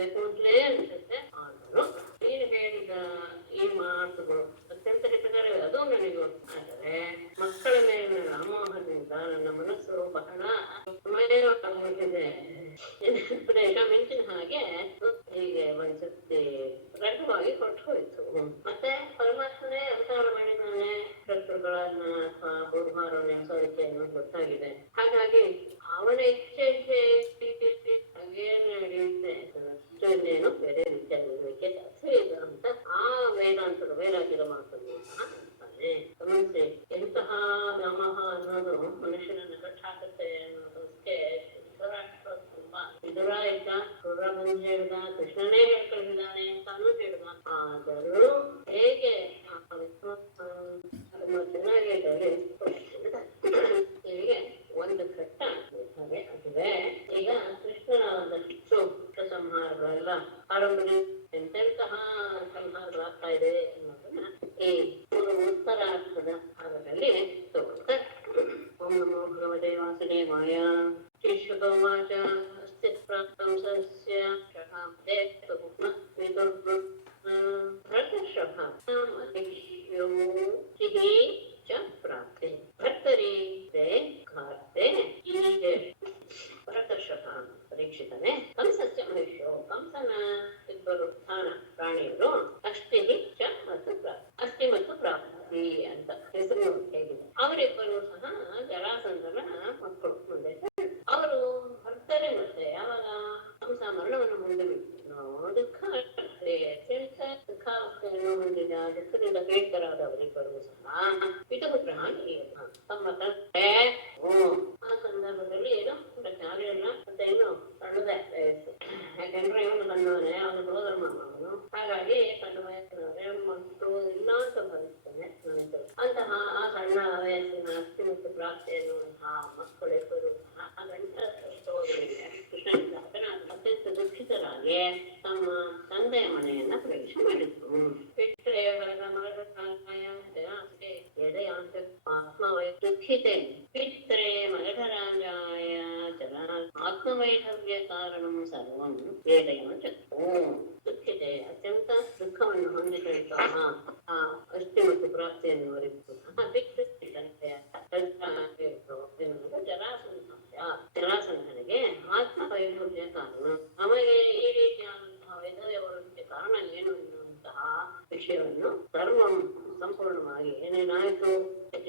ಹೇಳ್ಬೇಕು ಅಂತಲೇ ಅನ್ಸುತ್ತೆ. ಆದರೂ ನೀನು ಹೇಳಿದ ಈ ಮಾತುಗಳು ಅತ್ಯಂತ ಹಿತಕರವೇ, ಅದು ನನಗೆ. ಆದರೆ ಮಕ್ಕಳ ಮೇಲಿನ ವ್ಯಾಮೋಹದಿಂದ ನನ್ನ ಮನಸ್ಸು ಬಹಳ ಸಮಯವಾಗಿದೆ. ಮಿಂಚಿನ ಹಾಗೆ ಹೀಗೆ ಒಂದ್ಸತಿ ರಘವಾಗಿ ಕೊಟ್ಟು ಹೋಯ್ತು. ಮತ್ತೆ ಪರಮಾತ್ಮನೇ ಅವತಾರ ಮಾಡಿದ್ದಾನೆ, ಶತ್ರುಗಳನ್ನ ಅಥವಾ ಬಹುಮಾರವನ್ನು ಎಸೋರಿಕೆಯನ್ನು ಗೊತ್ತಾಗಿದೆ. ಹಾಗಾಗಿ ಅವನ ಇಚ್ಛೆ ಹಾಗೇನು ನಡೆಯುತ್ತೆ, ಇಷ್ಟೇನು ಬೇರೆ ರೀತಿಯಾಗಿರ್ಬೇಕೆ ಸಾಧ್ಯ ಇಲ್ಲ ಅಂತ ಆ ವೇದಾಂತದ ವೇದಾಗಿರೋ ಮಾತನ್ನು ಅಂತಾನೆ. ಗಮನಿಸಿ, ಎಂತಹ ನಮಃ ಅನ್ನೋದು ಮನುಷ್ಯನನ್ನು ಕಟ್ಟಾಕತ್ತೆ ಅನ್ನೋದಕ್ಕೆ ಧೃತರಾಷ್ಟ್ರ ತುಂಬಾ ಎದುರ ಇದ್ದ. ಕ್ರೂರ ಬಂದು ಹೇಳ್ದ, ಕೃಷ್ಣನೇ ಹೇಳ್ಕೊಂಡಿದ್ದಾನೆ ಅಂತಾನು ಹೇಳ್ದ. ಆದರೂ ಹೇಗೆ ಚೆನ್ನಾಗಿ ಹೇಳಿ ಹೀಗೆ ಒಂದು ಘಟ್ಟ ಇರ್ತದೆ. ಅದುವೇ ಈಗ ಕೃಷ್ಣನ ಒಂದಷ್ಟು ಸಂಹಾರಗಳೆಲ್ಲ ಆರಂಭನೆ ಎಂತೆಂತಹ ಸಂಹಾರಗಳಾಗ್ತಾ ಇದೆ ಅನ್ನೋದನ್ನ ಈ ಉತ್ತರಾರ್ಥದ ಭಾಗದಲ್ಲಿ ತಗೊಳ್ತಾರೆ. ಓಂ ನಮೋ ಭಗವತೆ ವಾಸುದೇವಾಯ. ಶ್ರೀಶುಕವಾಚ ಅಸ್ತಿತ್ಪ್ರಾಪ್ತಂ ಸಸ್ಯ ಪ್ರಾಪ್ತಿ ಭರ್ತರಿ ಘಾತೆ ಭರತರ್ಷಭ ಪರೀಕ್ಷಿತನೇ. ಕಂಸಸ್ಯ ಮಹಿಷ್ಯೋ, ಕಂಸನ ಇಬ್ಬರು ಸ್ಥಾನ ಪ್ರಾಣಿಯರು ಅಸ್ಥಿ ಚ ಮತ್ತು ಪ್ರಾಪ್ತಿ, ಅಸ್ಥಿ ಮತ್ತು ಪ್ರಾಪ್ತಿ ಅಂತ ಹೆಸರು ಹೇಗಿದೆ. ಅವರಿಬ್ಬರು ಸಹ ಜರಾಸಂಧನ ಮಕ್ಕಳು. ಮುಂದೆ ಅವರು ಭರ್ತರೆ ಮತ್ತೆ ಯಾವಾಗ ಕಂಸ ಮರಣವನ್ನು ಹೊಂದಬೇಕು ದುಃಖ ದುಃಖಾವಸ್ಥೆಯನ್ನು ಹೊಂದಿದ ದುಃಖದಿಂದ ಪೀಡಿತರಾದವರಿಬ್ಬರು ಸಹ ಪಿತೃಪುತ್ರ ತಮ್ಮ ತಂದೆ ಆ ಸಂದರ್ಭದಲ್ಲಿ ಏನು ಆಗಲಿಲ್ಲ. ಮತ್ತೆ ಏನು ಸಣ್ಣದೇ ವಯಸ್ಸು, ಯಾಕಂದ್ರೆ ಇವನು ಸಣ್ಣವನೇ, ಅವನು ಸೋದರ ಅವನು. ಹಾಗಾಗಿ ಸಣ್ಣ ವಯಸ್ಸಿನವರೇ ಮಕ್ಕಳು ಇಲ್ಲ ಅಂತ ಭಾವಿಸ್ತಾನೆ. ಅಂತಹ ಆ ಸಣ್ಣ ವಯಸ್ಸಿನ ಅಸ್ಥಿ ಮತ್ತು ಪ್ರಾಪ್ತಿ ಎನ್ನುವಂತಹ ಮಕ್ಕಳಿಬ್ಬರು ಸಹ ಗಂಡ ಕೃಷ್ಣನಿಂದ ಅತ್ಯಂತ ದುಃಖಿತರಾಗಿ ತಮ್ಮ ತಂದೆಯ ಮನೆಯನ್ನ ಪ್ರವೇಶ ಮಾಡಿದ್ರು. ದುಃಖಿತೆ ಪಿತ್ರೆ ಮಗಧರಾಜಾಯ ಜನ ಆತ್ಮವೈಧವ್ಯ ಕಾರಣಂ ಸರ್ವಂ ವೇದಯಂ ದುಃಖಿತೆ ಅತ್ಯಂತ ದುಃಖವನ್ನು ಹೊಂದಿದಂತಹ ಆ ಅಸ್ಥಿ ಮತ್ತು ಪ್ರಾಪ್ತಿಯನ್ನು ಅರಿತು ಜರಾಸಂಧನಿಗೆ ಆತ್ಮವೈಧವ್ಯ ಕಾರಣ, ನಮಗೆ ಈ ರೀತಿಯಾದಂತಹ ವೈಧವ್ಯ ಬರುವುದಕ್ಕೆ ಕಾರಣ ಏನು ಎನ್ನುವಂತಹ ವಿಷಯವನ್ನು ಸರ್ವಂ ಸಂಪೂರ್ಣವಾಗಿ ಏನೇನಾಯ್ತು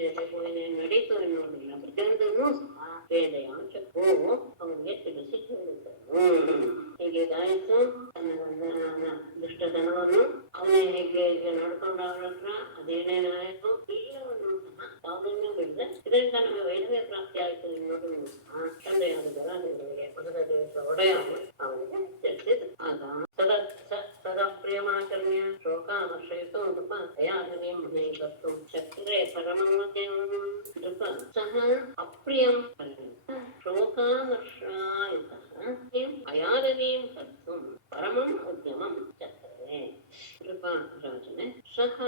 ಏನೇನು ನಡೀತು ಎನ್ನುವುದಿಲ್ಲ ಪ್ರತಿಯೊಂದನ್ನು ಸಹ ವೇದಯಾಂಶ ಅವನಿಗೆ ತಿಳಿಸಿ ಹೇಳಿದ್ದನು. ಹೀಗೇಗಾಯಿತು, ತನ್ನ ದುಷ್ಟತನವನ್ನು ಅವನೇ ಹೇಗೆ ನೋಡ್ಕೊಂಡ ಅವರ ಹತ್ರ ಅದೇನೇನಾಯಿತು ಎಲ್ಲವನ್ನು ಸಹ ಯಾವುದನ್ನು ಬಿಡದ ಇದರಿಂದ ನಮಗೆ ವೈದ್ಯ ಪ್ರಾಪ್ತಿ ಆಯಿತು ಎನ್ನುವುದನ್ನು ಸಹ ತಂದೆಯಾದ ಜರಾಸಂಧನಿಗೆ ಪದದ ಒಡೆಯ ಅವನಿಗೆ ತಿಳಿಸಿದ. ಆಗ ಸದಾ ಪ್ರಿಯಮಾಚರ್ಯ ಶೋಕಾಮರ್ಶಯಿತು ನೃಪ ದಯಾದಿನಿಂ ಕರ್ತು ಶಕ್ರೇ ಪರಮಂ ನೃಪ ಸಹ ಅಪ್ರಿಯಂ ಶೋಕಾಮರ್ಶಾಯಿತಃ ಅಯಾದಿನಿಂ ಕರ್ತು ಪರಮಂ ಉದ್ಯಮಂ ಚಕ್ರೇ. ನೃಪರಾಜನೇ ಸಹ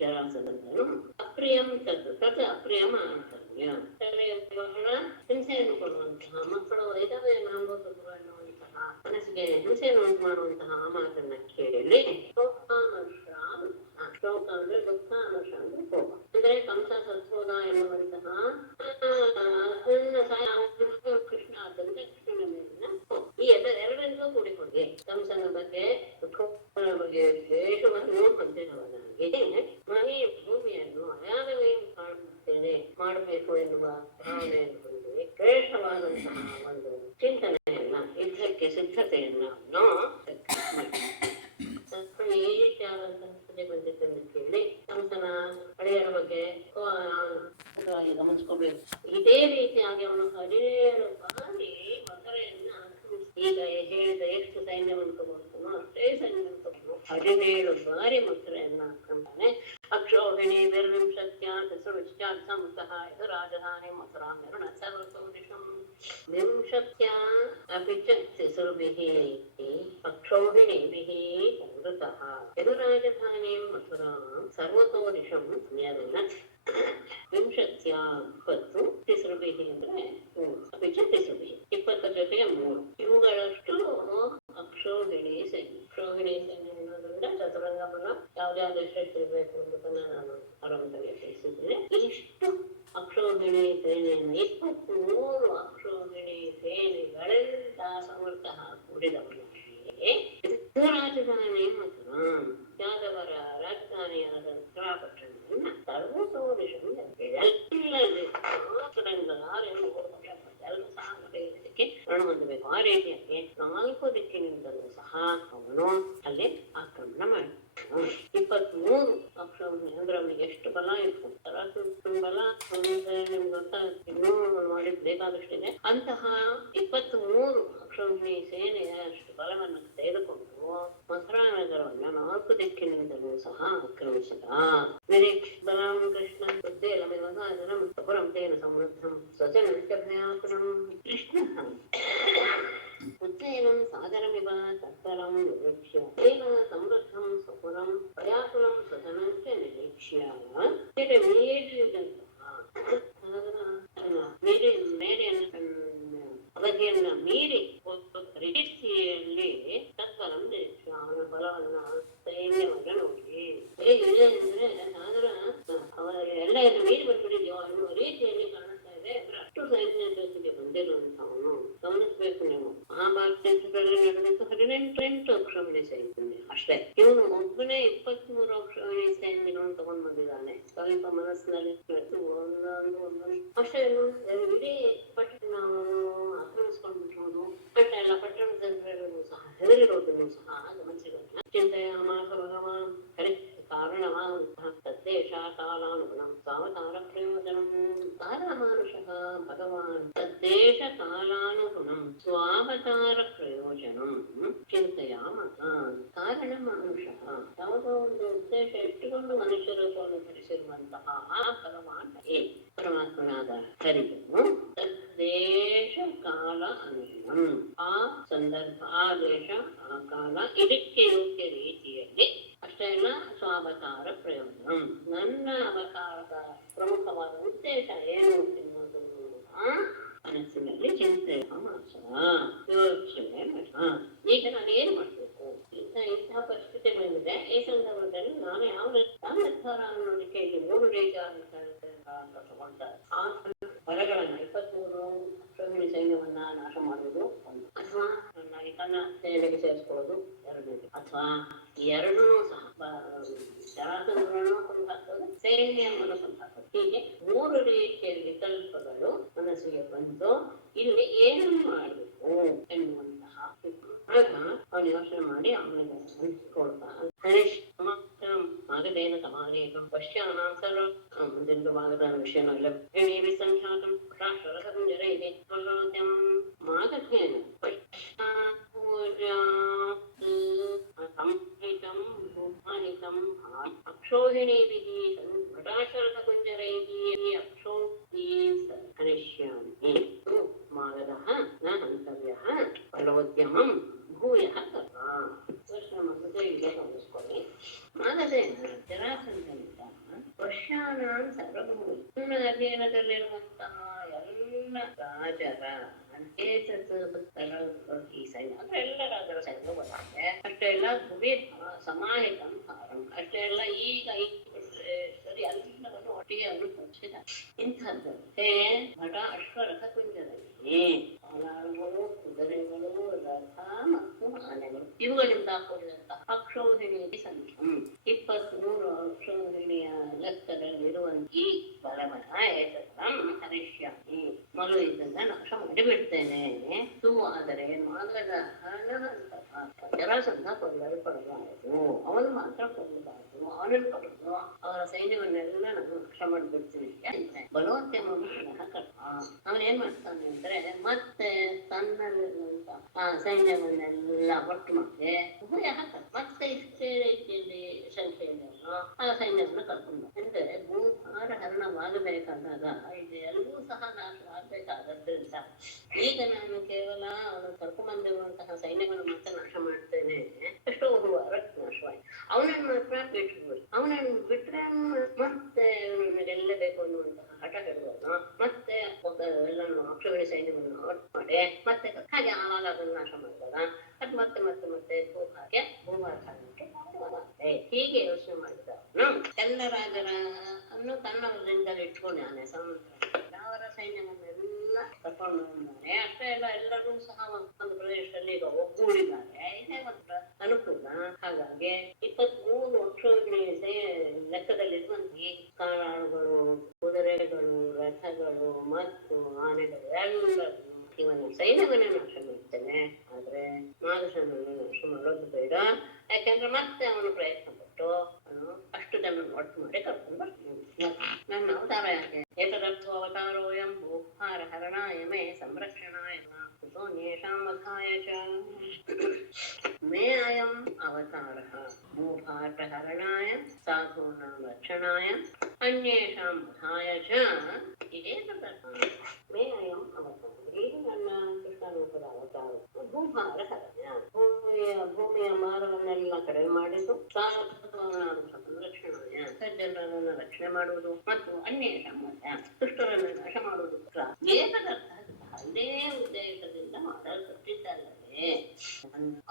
ಜರಾಸಂಧನು ಅಪ್ರಿಯಂ ತದ್ ಅಪ್ರಿಯಂ ಅಂತರ್ಯ, ಬಹಳ ಹಿಂಸೆಯನ್ನು ಕೊಡುವಂತಹ ಮಕ್ಕಳು ವೈಧವ್ಯವನ್ನು ಅನುಭವಿಸುವ ಎನ್ನುವಂತಹ ಮನಸ್ಸಿಗೆ ಹಿಂಸೆಯನ್ನು ಉಂಟು ಮಾಡುವಂತಹ ಆ ಮಾತನ್ನ ಕೇಳಿ ಶೋಕ ಅಂದ್ರೆ ದುಃಖ, ಅಮರ್ಷ ಅಂದ್ರೆ ಕೋಪ. ಅಂದ್ರೆ ಕಂಸ ಸತ್ಸೋದ ಎನ್ನುವಂತಹ ಕೃಷ್ಣ ಆದ್ದರಿಂದ ಕೃಷ್ಣನ ಮೇಲಿನ ಈ ಎರಡರಿಂದಲೂ ಕೂಡಿಕೊಂಡೆ ಕಂಸನ ಬಗ್ಗೆ ದುಃಖನ ಬಗ್ಗೆ ದ್ವೇಷವನ್ನು ಹೊಂದಿರುವವನಾಗಿದೆ. ಮಹಿ ಭೂಮಿಯನ್ನು ಅಯಾಗವೇ ಮಾಡಬೇಕು ಎನ್ನುವ ಭಾವನೆಯನ್ನು ಹೊಂದಿ ಶ್ರೇಷ್ಠವಾದಂತಹ ಒಂದು ಚಿಂತನೆಯನ್ನ ಯುದ್ಧಕ್ಕೆ ಸಿದ್ಧತೆಯನ್ನ ಈ ರೀತಿಯಾದಂತಹ ಬಂದಿದ್ದನ್ನು ಕೇಳಿ ಕಂಸನ ಹಳೆಯರ ಬಗ್ಗೆ ಗಮನಿಸ್ಕೋಬೇಕು. ಇದೇ ರೀತಿಯಾಗಿ ಅವನು 17 ಬಾರಿ ಮಕರೆಯನ್ನ ಈಗ ಹೇಳಿದ ಎಷ್ಟು ಸೈನ್ಯವನ್ನು ತಗೊಂಡ್ತಾನೋ ಅಷ್ಟೇ ಸೈನ್ಯವನ್ನು ತಗೊಂಡು 17 ಬಾರಿ ಮಕರೆಯನ್ನ ಹಾಕೊಂಡಾನೆ. ಅಕ್ಷೋಹಿಣಿ ನಿರ್ವಿಂಶತ್ಯ ಸಂತಃ ಇದು ರಾಜಧಾನಿ ಮಥುರಾ ನಿರ್ಣ ಸರ್ವತೋದಿಶಂ ವಿಂಶತ್ಯ ಅಪಿ ಚ ತಿಸೃಭಿಃ ಅಕ್ಷೋಹಿಣೀಭಿಃ ಸಂವೃತಃ ಇದು ರಾಜಧಾನಿ ಮಥುರಾ ಸರ್ವತೋದಿಶಂ ನಿರ್ಣ ವಿಂಶತ್ಯ 20 ತಿಸೃಭಿಃ ಅಂದ್ರೆ ಅಪಿ ಚ ತಿಸೃಭಿಃ 20 ಜೊತೆಗೆ 3 ಇವುಗಳಷ್ಟು ಅಕ್ಷೋಹಿಣಿ ಬಲ ಯಾವ್ದ್ಯಾವ್ದು ಎಷ್ಟೆಷ್ಟಿರ್ಬೇಕು ಅನ್ನೋದನ್ನ ನಾನು ಆರಂಭದಲ್ಲಿ ತಿಳಿಸಿದ್ದೇನೆ. ಇಷ್ಟು ಅಕ್ಷೋಹಿಣಿ ಸೇನೆಯನ್ನು 23 ಅಕ್ಷೋಹಿಣಿ ಸೇನೆಗಳೆಲ್ಲ ಸಮರ್ಥಃ ಕೂಡಿದವನಿಗೆ ರಾಜಧಾನಿ ಮಥುರಾ ಯಾದವರ ರಾಜಧಾನಿಯಾದ ಮಥುರಾಪಟ್ಟಣವನ್ನು ಸರ್ವತೋದಿಶಂ ಎಲ್ಲವೂ ಹೊಂದಬೇಕು. ಆ ರೀತಿಯಾಗಿ 4 ದಿಕ್ಕಿನಿಂದಲೂ ಸಹ ಅವನು ಅಲ್ಲಿ ಆಕ್ರಮಣ ಮಾಡಿ 23 ಅಕ್ಷೋಹಿಣಿ ಅಂದ್ರೆ ಅವನಿಗೆ ಎಷ್ಟು ಬಲ ಇತ್ತು, ಬಲ ನಿಮ್ಗೆ ಗೊತ್ತಾಗುತ್ತೆ, ಇನ್ನೂ ಮಾಡಿದ್ ಬೇಕಾದಷ್ಟಿದೆ. ಅಂತಹ 23 ಅಕ್ಷೋಹಿಣಿ ಸೇನೆಯ ಅಷ್ಟು ಬಲವನ್ನು ತೆಗೆದುಕೊಂಡು ಮಥುರಾ ನಗರವನ್ನ 4 ದಿಕ್ಕಿನಿಂದಲೂ ಸಹ ಆಕ್ರಮಿಸಿದ. ನಿರೀಕ್ಷ ಬಲಂ ಕೃಷ್ಣ ಬುದ್ಧೇಲಮಿವಗಾದನಂ ಪುರಂ ತೇನ ಸಮೃದ್ಧಂ ಸ್ವಜನಭಯಾಪುರಂ ಕೃಷ್ಣ ಉಜ್ಜಯನಂ ಸಾಗರಮಿವ ತತ್ಪರಂ ನಿರೀಕ್ಷ್ಯ ತೇನ ಸಮೃದ್ಧಂ ಸ್ವಪುರಂ ಪ್ರಯಾಕುಲಂ ಸ್ವಜನಂಚ ನಿರೀಕ್ಷ್ಯ ಅವಧಿಯನ್ನ ಮೀರಿ ರೀತಿಯಲ್ಲಿ ತತ್ಪರಂ ನಿರೀಕ್ಷ್ಯ ಅವನ ಬಲವನ್ನ ಸೈನ್ಯವನ್ನ ನೋಡಿ ಅಂದ್ರೆ ಸಾಗರ ಅವರ ಎಲ್ಲ ಮೀರಿ ಬಂದ್ಬಿಟ್ಟಿದ್ಯೋ ಅನ್ನುವ ರೀತಿಯಲ್ಲಿ ಕಾಣಿಸ್ತಾ ಇದೆ. ಅಷ್ಟು ಸೈನ್ಯ ಜೊತೆಗೆ ಬಂದಿರುವಂತವನು ಗಮನಿಸ್ಬೇಕು ನೀವು. ಮಹಾಭಾರತದಲ್ಲಿ ನಡೆದಿದ್ದು 18 ಅಕ್ಷೋಹಿಣಿ ಸೈನ್ಯ ಅಷ್ಟೇ. ಇವನು ಒಬ್ಬನೇ 23 ಅಕ್ಷೋಹಿಣಿ ಸೈನ್ಯಗಳನ್ನು ತಗೊಂಡ್ ಬಂದಿದ್ದಾನೆ. ಸ್ವಲ್ಪ ಮನಸ್ಸಿನಲ್ಲಿ ಒಂದೊಂದು ಅಷ್ಟೇ. ಇಡೀ ಪಟ್ಟಣ ಆಕ್ರಮಿಸ್ಕೊಂಡ್ಬಿಟ್ಟಿರೋದು, ಎಲ್ಲ ಪಟ್ಟಣದಲ್ಲಿರೋದು ಸಹ ಹೆದರಿರೋದನ್ನು ಸಹ ಗಮನಿಸಿರೋದು. ಚಿಂತೆಯ ಮಾಸ ಭಗವಾನ್ ಹರಿ ಕಾರಣವಾದಂತಹ ತದ್ದೇಶ ಕಾಲಾನುಗುಣಂ ಸಾವತಾರ ಪ್ರಯೋಜನಂ ಕಾಲಮಾನುಷಃ ಭಗವಾನ್ ತದ್ದೇಶ ಕಾಲಾನುಗುಣಂ ಸ್ವಾವತಾರ ಪ್ರಯೋಜನಂ ಚಿಂತೆಯಾಮಃ. ಕಾರಣಮಾನುಷಃ ಯಾವುದೋ ಒಂದು ಉದ್ದೇಶ ಇಟ್ಟುಕೊಂಡು ಮನುಷ್ಯರು ಧರಿಸಿರುವಂತಹ ಆ ಭಗವಾನ್ ಪರಮಾತ್ಮನಾದ ಹರಿಯನು ತದ್ದೇಶ ಕಾಲ ಅನುಗುಣಂ ಆ ಸಂದರ್ಭ ಆ ದೇಶ ಆ ಕಾಲ ಇದಕ್ಕೆ ಯೋಗ್ಯ ರೀತಿಯಲ್ಲಿ ಅಷ್ಟೇ ಅಲ್ಲ ಸ್ವಾವತಾರ ಪ್ರಯೋಜನ. ನನ್ನ ಅವತಾರದ ಪ್ರಮುಖವಾದ ಉದ್ದೇಶ ಏನು ಎನ್ನುವುದನ್ನು ಮನಸ್ಸಿನಲ್ಲಿ ಚಿಂತೆ ಯೋಚನೆ. ಈಗ ನಾನು ಏನ್ ಮಾಡ್ಬೇಕು, ಇಂತಹ ಪರಿಸ್ಥಿತಿ ಬಂದಿದೆ, ಈ ಸಂದರ್ಭದಲ್ಲಿ ನಾನು ಯಾವ ನಿರ್ಧಾರ ಅನ್ನೋದಕ್ಕೆ ಇಲ್ಲಿ 3 ರೀತಿಯಾದ ತಗೊಂಡ ಆ ಬಲಗಳನ್ನ 23 ಅಕ್ಷೋಹಿಣಿ ಸೈನ್ಯವನ್ನ ನಾಶ ಮಾಡುವುದು ಒಂದು, ಅಥವಾ ತನ್ನ ಸೇನೆಗೆ ಸೇರಿಸ್ಕೊಳ್ಳೋದು ಎರಡನೇದು, ಅಥವಾ ಎರಡೂ ಸಹ ಜರಾಸಂಧನನ್ನು ಕೊಂದು ಹಾಕೋದು, ಸೈನ್ಯವನ್ನು ಕೊಂದು ಹಾಕೋದು. ಹೀಗೆ 3 ರೀತಿಯ ವಿಕಲ್ಪಗಳು ಮನಸ್ಸಿಗೆ ಬಂದು ಇಲ್ಲಿ ಏನು ಮಾಡಬೇಕು ಎನ್ನುವಂತಹ ಅವನು ಯೋಚನೆ ಮಾಡಿ ಅವನಿಗೆ ಕೊಡ್ತಾನೆ. ಮಾಗದೇನ ಸಮಾನೇಕಂ ಪಶ್ಯಾನಾಂ ಸರ್ವಂ ಮುಂದೆಂದು ಮಾಗದಾನ ವಿಷಯನೂ ಇಲ್ಲ. ಸಂಖ್ಯಾತಂ ರಾಷ್ಟ್ರರಸಂಜರ ಇದೆ ಮಾಗಧೇನ ಸಂಹಿತಂ ಭೂಮಾನಿತಂ ಅಕ್ಷೋಹಿಣೀಭಿಃ ಭಟಾಶರಸಕುಂಜರೈಃ ಅಕ್ಷೋಹಿಣೀಂ ಹನಿಷ್ಯಾಮಿ ಮಾಗಧಃ ನ ಹಂತವ್ಯಃ ಫಲೋದ್ಯಮಂ ಭೂಯಃ ಕರ್ಮ. ಗಮನಿಸ್ಕೊಳ್ಳಿ. ಮಾಗಧೇನ ಜರಾಸಂಧನಿಂದ ವರ್ಷಾನಾಂ ಸರ್ವಭೂಮಿ ಅಧೀನದಲ್ಲಿರುವಂತಹ ಎಲ್ಲ ರಾಜರ ಈ ಸೈನ್ಯ ಅಂದ್ರೆ ಎಲ್ಲ ರಾಜರ ಸೈನ್ಯ ಬರುತ್ತೆ. ಅಷ್ಟೇ ಎಲ್ಲ ಭೂಮಿ ಸಮಾಹಿತಂ ಭಾರಂ ಅಷ್ಟೇ ಎಲ್ಲ ಈಗ ಸರಿ ಎಲ್ಲವನ್ನು ಒಟ್ಟಿಗೆ ಅನುಭವಿಸಿದ ಇಂಥದ್ದು ಭಟ ಅಶ್ವರಥ ಕುಂಜರಲ್ಲಿ ಕೋಲಾರಗಳು, ಕುದುರೆಗಳು, ರಥ ಮತ್ತು ಆನೆಗಳು ಇವುಗಳಿಂದ ಕೂಡಿದಂತಹ ಅಕ್ಷೋಹಿಣಿ ಸಂಖ್ಯೆ 23 ಅಕ್ಷೋಹಿಣಿಯ ಲೆಕ್ಕದಲ್ಲಿರುವಂತ ಈ ಬಲವನ್ನ ಹನಿಷ್ಯಾಮಿ ಮೊದಲು ಇದನ್ನ ನಾಶ ಮಾಡಿಬಿಡ್ತೇನೆ. ಆದರೆ ಮಾಗದ ಜರಾಸಂಧ ಕೊಲ್ಲಲ್ಪಡಬಾರದು, ಅವನು ಮಾತ್ರ ಕೊಲ್ಲಬಾರದು, ಅವನನ್ನು ಕೊಡಲು ಅವರ ಸೈನ್ಯವನ್ನೆಲ್ಲ ನಾನು ನಾಶ ಮಾಡಿಬಿಡ್ತೀನಿ. ಬಲೋದ್ಯಮ ಅವನ್ ಏನ್ ಮಾಡ್ತಾನೆ ಅಂದ್ರೆ ಮತ್ತೆ ತನ್ನಲ್ಲಿರುವಂತ ಆ ಸೈನ್ಯವನ್ನೆಲ್ಲ ಒಟ್ಟು ಮಾಡಿ ಮತ್ತೆ ಇಷ್ಟೇ ರೀತಿಯಲ್ಲಿ ಸಂಖ್ಯೆಯನ್ನು ಆ ಸೈನ್ಯವನ್ನು ಕರ್ಕೊಂಡು ಅಂದ್ರೆ ಭೂಭಾರ ಹರಣವಾಗಬೇಕಾದಾಗ ಇದೆಲ್ಲವೂ ಸಹ ನಾಶವಾಗಬೇಕಾದದ್ರಿಂದ ಈಗ ನಾನು ಕೇವಲ ಅವನು ಕರ್ಕೊಂಡ್ಬಂದಿರುವಂತಹ ಸೈನ್ಯವನ್ನು ಮಾತ್ರ ನಾಶ ಮಾಡ್ತೇನೆ, ಎಷ್ಟೋ ವಾರ ನಾಶವಾಯ್ತು. ಅವನನ್ನು ಮಾತ್ರ ಬಿಟ್ಬಿಡ್ಬೋದು. ಅವನನ್ನು ಬಿಟ್ರೆ ಮತ್ತೆ ಎಲ್ಲ ಬೇಕು ಅನ್ನುವಂತಹ ಹಠ ಹಿಡಿದವನು ಮತ್ತೆ ಎಲ್ಲನ್ನು ಅಕ್ಷೋಹಿಣಿ ಸೈನ್ಯವನ್ನು ಔಟ್ ಮಾಡಿ ಮತ್ತೆ ಹಾಗೆ ಆವಾಗ ಅದನ್ನು ನಾಶ ಮಾಡಿದಾಗ ಅದು ಮತ್ತೆ ಮತ್ತೆ ಮತ್ತೆ ಭೂಭಾರಕ್ಕೆ ಭೂಭಾರ ಈ ಶತ್ರುನ್ಯಾನೆ ಸಮುದ್ರ ಅವರ ಸೈನ್ಯವನ್ನೆಲ್ಲ ಕರ್ಕೊಂಡು ಬಂದಾನೆ. ಅಷ್ಟೇ ಎಲ್ಲ ಎಲ್ಲರೂ ಸಹ ಒಂದು ಪ್ರದೇಶದಲ್ಲಿ ಈಗ ಒಗ್ಗೂಡಿದ್ದಾರೆ. ಇದೇ ಒಂದು ಅನುಕೂಲ. ಹಾಗಾಗಿ 23 ವರ್ಷಗಳಿಗೆ ಲೆಕ್ಕದಲ್ಲಿರುವಂತೆ ಕಾಲಾಳುಗಳು, ಕುದುರೆಗಳು, ರಥಗಳು ಮತ್ತು ಆನೆಗಳು ಎಲ್ಲರೂ ಇವನ ಸೈನ್ಯವನ್ನೇ ನಾಶ ಮಾಡ್ತೇನೆ. ಆದ್ರೆ ಮಾಧುಸೂದನನ್ನು ನಾಶ ಮಾಡೋದು ಬೇಡ. ಯಾಕೆಂದ್ರೆ ಮತ್ತೆ ಅವನು ಪ್ರಯತ್ನ ಪಟ್ಟು ಅವನು ಅಷ್ಟು ಜನ ಒಟ್ಟು ಮಾಡಿ ಕರ್ಕೊಂಡು ಬರ್ತೀನಿ. ನನ್ನ ಅವತಾರ ಯಾಕೆ? ಏತದರ್ಥೋ ಅವತಾರೋಯಂ ಭೂಭಾರ ಹರಣಾಯ ಮೇ ಸಂರಕ್ಷಣಾಯ ೇಷಾಂ ವಧಾಯ ಚ ಮೇ ಅಯಂ ಅವತಾರಃ ಭೂಭಾರಹರಣಾಯ ಸಾಧೂನಾಂ ರಕ್ಷಣಾಯ ಅನ್ಯೇಷಾಂ ವಧಾಯ ಚ ಏತದರ್ಥ ಮೇ ಅಯಂ ಅವತಾರ. ಇದು ನನ್ನ ಕೃಷ್ಣರೂಪದ ಅವತಾರ. ಭೂಭಾರ ಹರಣ, ಭೂಮಿಯ ಭಾರವನ್ನೆಲ್ಲ ಕಡಿಮೆ ಮಾಡಿದ್ದು, ಸಾಧೂನಾಂ ಸಂರಕ್ಷಣಾಯ ಸಜ್ಜನರನ್ನು ರಕ್ಷಣೆ ಮಾಡುವುದು ಮತ್ತು ಅನ್ಯೇಷಾಂ ವಧಾಯ ದುಷ್ಟರನ್ನು ನಾಶ ಮಾಡುವುದು. ಏತದರ್ಥ ಅದೇ ಉದ್ದೇಶದಿಂದ ಮಾಡಲ್ಪಟ್ಟಿದ್ದಲ್ಲವೇ?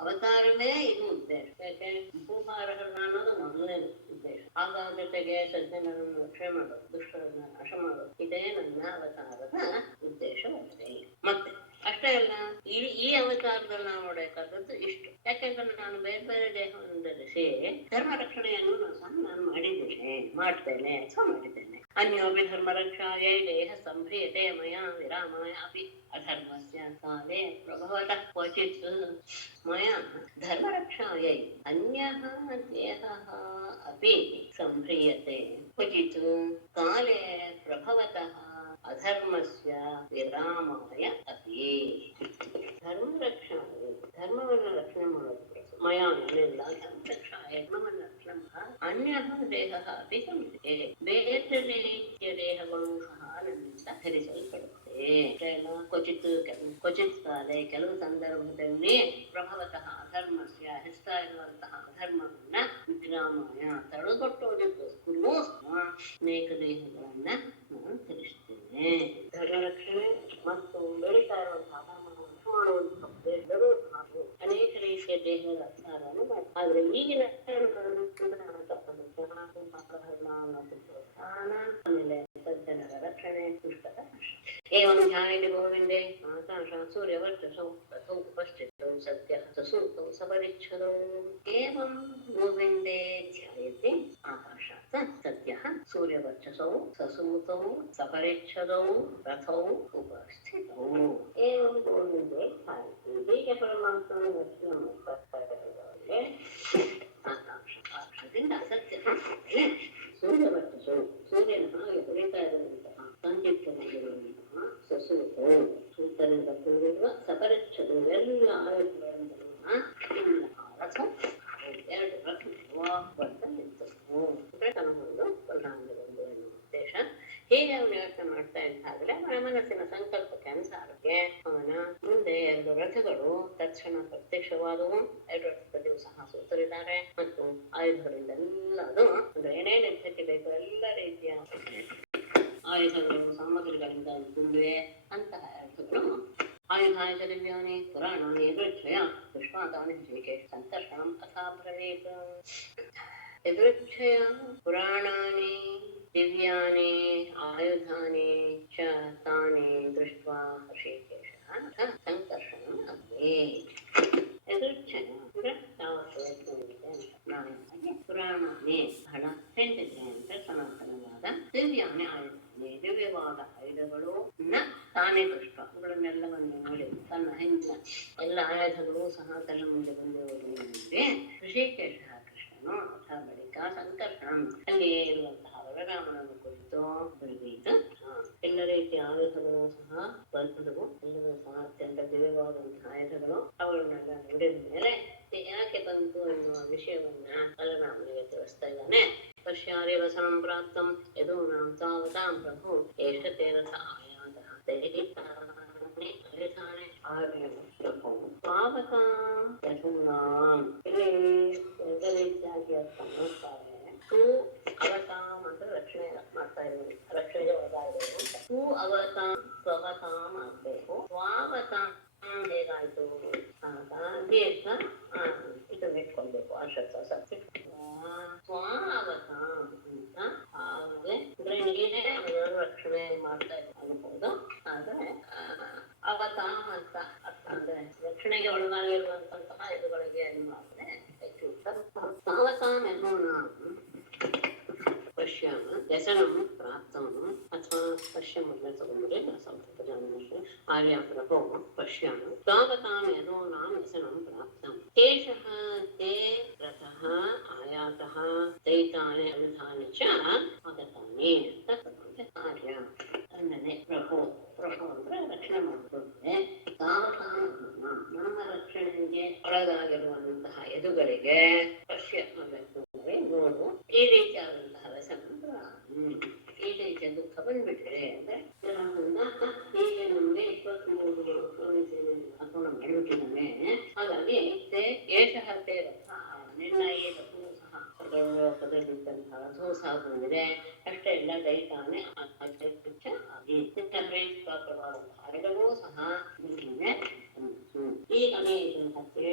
ಅವತಾರವೇ ಇದು ಉದ್ದೇಶ. ಯಾಕೆ? ಭೂಭಾರಹರಣ ಅನ್ನೋದು ಮೊದಲನೇ ಉದ್ದೇಶ. ಆಗ ಜೊತೆಗೆ ಸಜ್ಜನರನ್ನು ರಕ್ಷಣೆ ಮಾಡೋದು, ದುಷ್ಟರನ್ನು ನಾಶ ಮಾಡೋದು, ಇದೇ ನನ್ನ ಅವತಾರದ ಉದ್ದೇಶವಾಗಿದೆ. ಮತ್ತೆ ಅಷ್ಟೇ ಅಲ್ಲ, ಈ ಅವತಾರದಲ್ಲಿ ನಾವು ನೋಡಬೇಕಾದದ್ದು ಇಷ್ಟು. ಯಾಕೆಂದ್ರೆ ನಾನು ಬೇರೆ ಬೇರೆ ದೇಹವನ್ನು ಧರಿಸಿ ಧರ್ಮ ರಕ್ಷಣೆಯನ್ನು ನಾನು ಮಾಡಿದ್ದೇನೆ, ಮಾಡ್ತೇನೆ ಅಥವಾ ಮಾಡಿದ್ದೇನೆ. ಅನ್ಯೋಪಿ ಧರ್ಮ ರಕ್ಷಾಯೈ ದೇಹ ಸಂಭ್ರಿಯತೆ ಮಯಾ ವಿರಾಮಾಯ ಅಪಿ ಅಧರ್ಮಸ್ಯ ಕಾಲೇ ಪ್ರಭವತಃ ಕ್ವಚಿತ್ ಮಯಾ ಧರ್ಮ ರಕ್ಷಾಯೈ ಅನ್ಯಃ ದೇಹಃ ಅಪಿ ಸಂಭ್ರಿಯತೆ ಕ್ವಚಿತ್ ಕಾಲೇ ಪ್ರಭವತಃ ಅಧರ್ಮಸ್ಯ ವಿರಾಮಾಯ ಅಪಿ. ಧರ್ಮ ರಕ್ಷಣೆ, ಧರ್ಮವನ್ನು ರಕ್ಷಣೆ ಮಾಡೋದು ಮಯ ಏನಿಲ್ಲ. ಧರ್ಮ ರಕ್ಷಣೆ ಧರ್ಮವನ್ನು ರಕ್ಷಣೆ ಅನ್ಯ ದೇಹ ಅಪಿ ಸಂಭ್ರಿಯತೆ. ಬೇರೆ ರೀತಿಯ ದೇಹಗಳು ಸಹ ನನ್ನಿಂದ ಧರಿಸಲ್ಪಡುತ್ತೆ. ಕ್ವಚಿತ್ ಕಾಲೇ ಕೆಲವು ಸಂದರ್ಭದಲ್ಲಿ ಪ್ರಭವತಃ ಅಧರ್ಮಸ್ಯ ಹೆಚ್ಚುತ್ತಾ ಇರುವಂತಹ ಅಧರ್ಮವನ್ನ ವಿಗ್ರಾಮಾಯ ತಡೆಗಟ್ಟೋದಕ್ಕೋಸ್ಕರ ಅನೇಕ ದೇಹಗಳನ್ನ ನಾನು ಧರಿಸುತ್ತೇನೆ. ಧರ್ಮ ರಕ್ಷಣೆ ಮತ್ತು ಬೆಳೀತಾ ಇರುವಂತಹ ಧರ್ಮವನ್ನು ಮಾಡುವಂತಹ ಅನೇಕ ರೀತಿಯ ದೇಹದ ಅರ್ಥವನ್ನು ಮಾಡಿ. ಆದ್ರೆ ಈಗಿನ ಆಮೇಲೆ ಸಜ್ಜನರ ರಕ್ಷಣೆ, ದುಷ್ಟರ ಏವಂ ಧ್ಯಾಯತಿ ಗೋವಿಂದೇ ಆಕಾಶ ಸೂರ್ಯವರ್ಚಸೌ ತಥೋ ಉಪಸ್ಥಿತೌ ಸತ್ಯಃ ಸಸೂತೌ ಸಪರಿಚ್ಛದೌ. ಏವಂ ಗೋವಿಂದೇ ಧ್ಯಾಯತಿ ಆಕಾಶ ಸತ್ಯಃ ಸೂರ್ಯವರ್ಚಸೌ ಸಸೂತೌ ಸಪರಿಚ್ಛದೌ ತಥೌ ಉಪಸ್ಥಿತೌ. ಏವಂ ಗೋವಿಂದೇ ಧ್ಯಾಯತಿ. ಹೀಗೆ ಪರಮಾತ್ಮನ ದರ್ಶನ ಮಾಡ್ತಾ ಇರೋರಿಗೆ ಆಕಾಶದಿಂದ ಸತ್ಯ ಸೂರ್ಯವರ್ಚಸೌ ಸೂರ್ಯನ ಹಾಗೆ ಬೆಳೀತಾ ಇರುವಂತಹ ಸಂಚಿತ್ತವಾಗಿರುವಂತಹ ಸಸೂತೌ ಸೂತನಿಂದ ಕೂಡಿರುವ ಸಪರಿಚ್ಛದು ಎಲ್ಲ ಆಯುಧಗಳಿಂದ ರಥ ಎರಡು ರಥ ನಿಂತವು. ಕನಗೊಂಡು ಬಲರಾಮಗೊಂಡು ಎನ್ನುವ ಉದ್ದೇಶ. ಹೀಗೆ ಅವನು ಯೋಚನೆ ಮಾಡ್ತಾ ಇದ್ದಾಗಲೇ ಅವನ ಮನಸ್ಸಿನ ಸಂಕಲ್ಪಕ್ಕೆ ಅನುಸಾರಕ್ಕೆ ಅವನ ಮುಂದೆ 2 ರಥಗಳು ತಕ್ಷಣ ಪ್ರತ್ಯಕ್ಷವಾದವು. 2 ರಥದಲ್ಲಿಯೂ ಸಹ ಸೂತರಿದ್ದಾರೆ ಮತ್ತು ಆಯುಧಗಳಿಂದ ಎಲ್ಲದು ಅಂದ್ರೆ ಏನೇನು ಯುದ್ಧಕ್ಕೆ ಬೇಕು ಎಲ್ಲ ರೀತಿಯ ಆಯುಧಗಳು ಸಾಮಗ್ರಿಗಳಿಂದ ತುಂಬಿವೆ. ಅಂತಹ ಆಯುಧಗಳು ಆಯುಧಾಯ ದಿವ್ಯಾನಿ ಪುರಾಣಾನಿ ಎದುರುಚ್ಛಯ ದುಷ್ಪಾದಾನಿ ಶ್ರೀಕೇಶ ಸಂಕರ್ಷಣಂ ತಥಾ ಬ್ರವೀತ್. ಎದುರುಚ್ಛಯ ಪುರಾಣಾನಿ ದಿವ್ಯಾನಿ ಆಯುಧಾನಿ ಚ ತಾನಿ ದೃಷ್ಟ್ವಾ ಋಷಿಕೇಶಃ ಸಂಕರ್ಷಣಂ ಅಬ್ರವೀತ್. ಎದುರುಚ್ಛಯ ಅಂದ್ರೆ ಯಾವ ಪ್ರಯತ್ನವಿದೆ ಪುರಾಣಾನಿ ಬಹಳ ಹೆಂಡಿದೆ ಅಂತ ಸನಾತನವಾದ ದಿವ್ಯಾನಿ ಆಯುಧಾನಿ ದಿವ್ಯವಾದ ಆಯುಧಗಳು ತಾನೇ ದೃಷ್ಟ ಅವುಗಳನ್ನೆಲ್ಲವನ್ನು ನೋಡಿ ತನ್ನ ಹಿಂದಿನ ಎಲ್ಲ ಆಯುಧಗಳು ಸಹ ತನ್ನ ಮುಂದೆ ಬಂದಿರುವುದೇ ಋಷಿಕೇಶ ಕೃಷ್ಣನು ಅಥ ಬಳಿಕ ಸಂಕರ್ಷಣ ಅಲ್ಲಿಯೇ ಇರುವಂತಹ ಬಲರಾಮನನ್ನು ಕುರಿತು ಬರಬೇಕು. ಎಲ್ಲ ರೀತಿಯ ಆಯುಧಗಳು ಸಹ ಬಂದವು. ಎಲ್ಲರೂ ಸಹ ಅತ್ಯಂತ ದಿವ್ಯವಾದಂತಹ ಆಯುಧಗಳು. ಅವುಗಳನ್ನೆಲ್ಲ ನೋಡಿದ ಮೇಲೆ ಯಾಕೆ ಬಂತು ಎನ್ನುವ ವಿಷಯವನ್ನ ಬಲರಾಮನಿಗೆ ತಿಳಿಸ್ತಾ ಇದ್ದಾನೆ. ಪಶ್ಯಾರಿ ವಸನಂ ಪ್ರಾಪ್ತಂ ಯದೂನಾಂ ತಾವತಾಂ ಪ್ರಭು ಏಷತೆ ರಥ ಆಯಾತಃ ರೀತಿಯಾಗಿ ಅರ್ಥ ಮಾಡ್ತಾರೆ. ತೂ ಅವತಾಂ ಅಂತ ರಕ್ಷಣೆ ಮಾಡ್ತಾ ಇರೋದು, ರಕ್ಷಣೆಗೆ ಒಳಗಾಗಿರೋದು. ತೂ ಅವತಾಂ ಸ್ವವತಾಂ ಆಗ್ಬೇಕು. ಸ್ವಾವತಾಂ ಹೇಗಾಯ್ತು ದೀರ್ಘ ಇದು ಇಟ್ಕೊಳ್ಬೇಕು. ಅಶಬ್ದ ಸ್ವಾವತಾಂ ಅಂತ ಹಾಗೆ ಅಂದ್ರೆ ನೀನೇ तावतामेधूनां पश्याम व्यसनं प्राप्तम् अथवा पश्यमग्न तಗೊಂಡ್ರೆ ಸಂಸ್ಕೃತಜಾನಮಶ್ಯ ಆರ್ಯ ಪ್ರಭೋ ಪಶ್ಯಾಮ ತಾವತಾಂ ಯದೂನಾಂ ವ್ಯಸनं ಪ್ರಾಪ್ತಂ ಕೇಶಃ ತೇ ರಥಃ ಆಯಾತಃ ದೈತಾನಿ ಅನುಧಾನಿ ಚ ಆಗತಾನಿ ತತ್ಪಂಚ ಕಾರ್ಯ ಅನ್ನನೆ ಪ್ರಭೋ ಅಂದ್ರೆ ರಕ್ಷಣೆ ಮಾಡುತ್ತೆ ತಾವತಾಂ ನಮ್ಮ ರಕ್ಷಣೆಗೆ ಒಳಗಾಗಿರುವಂತಹ ಎದುಗಳಿಗೆ ಪಶ್ಯ ನೋಡು ಈ ರೀತಿಯಾದಂತಹ ವ್ಯಸನ ಈ ರೀತಿಯ ದುಃಖ ಬಂದ್ಬಿಟ್ರೆ ಅಂದ್ರೆ ಹೀಗೆ ನಮ್ಗೆ 23 ಹಾಕೋಣ ಮಾಡಿಬಿಟ್ಟಿದ್ದಾನೆ. ಹಾಗಾಗಿ ಏಷಃ ತೇ ರಥ ನಿನ್ನ ಈ ರಥವು ಸಹ ಲೋಕದಲ್ಲಿದ್ದಂತಹ ರಥವು ಸಹ ಬಂದಿದೆ ಅಷ್ಟೇ ಇಲ್ಲ ದೈತಾನೆ ಕಾರ್ಯಗಳೂ ಸಹ ಈಗ ಹತ್ತಿರ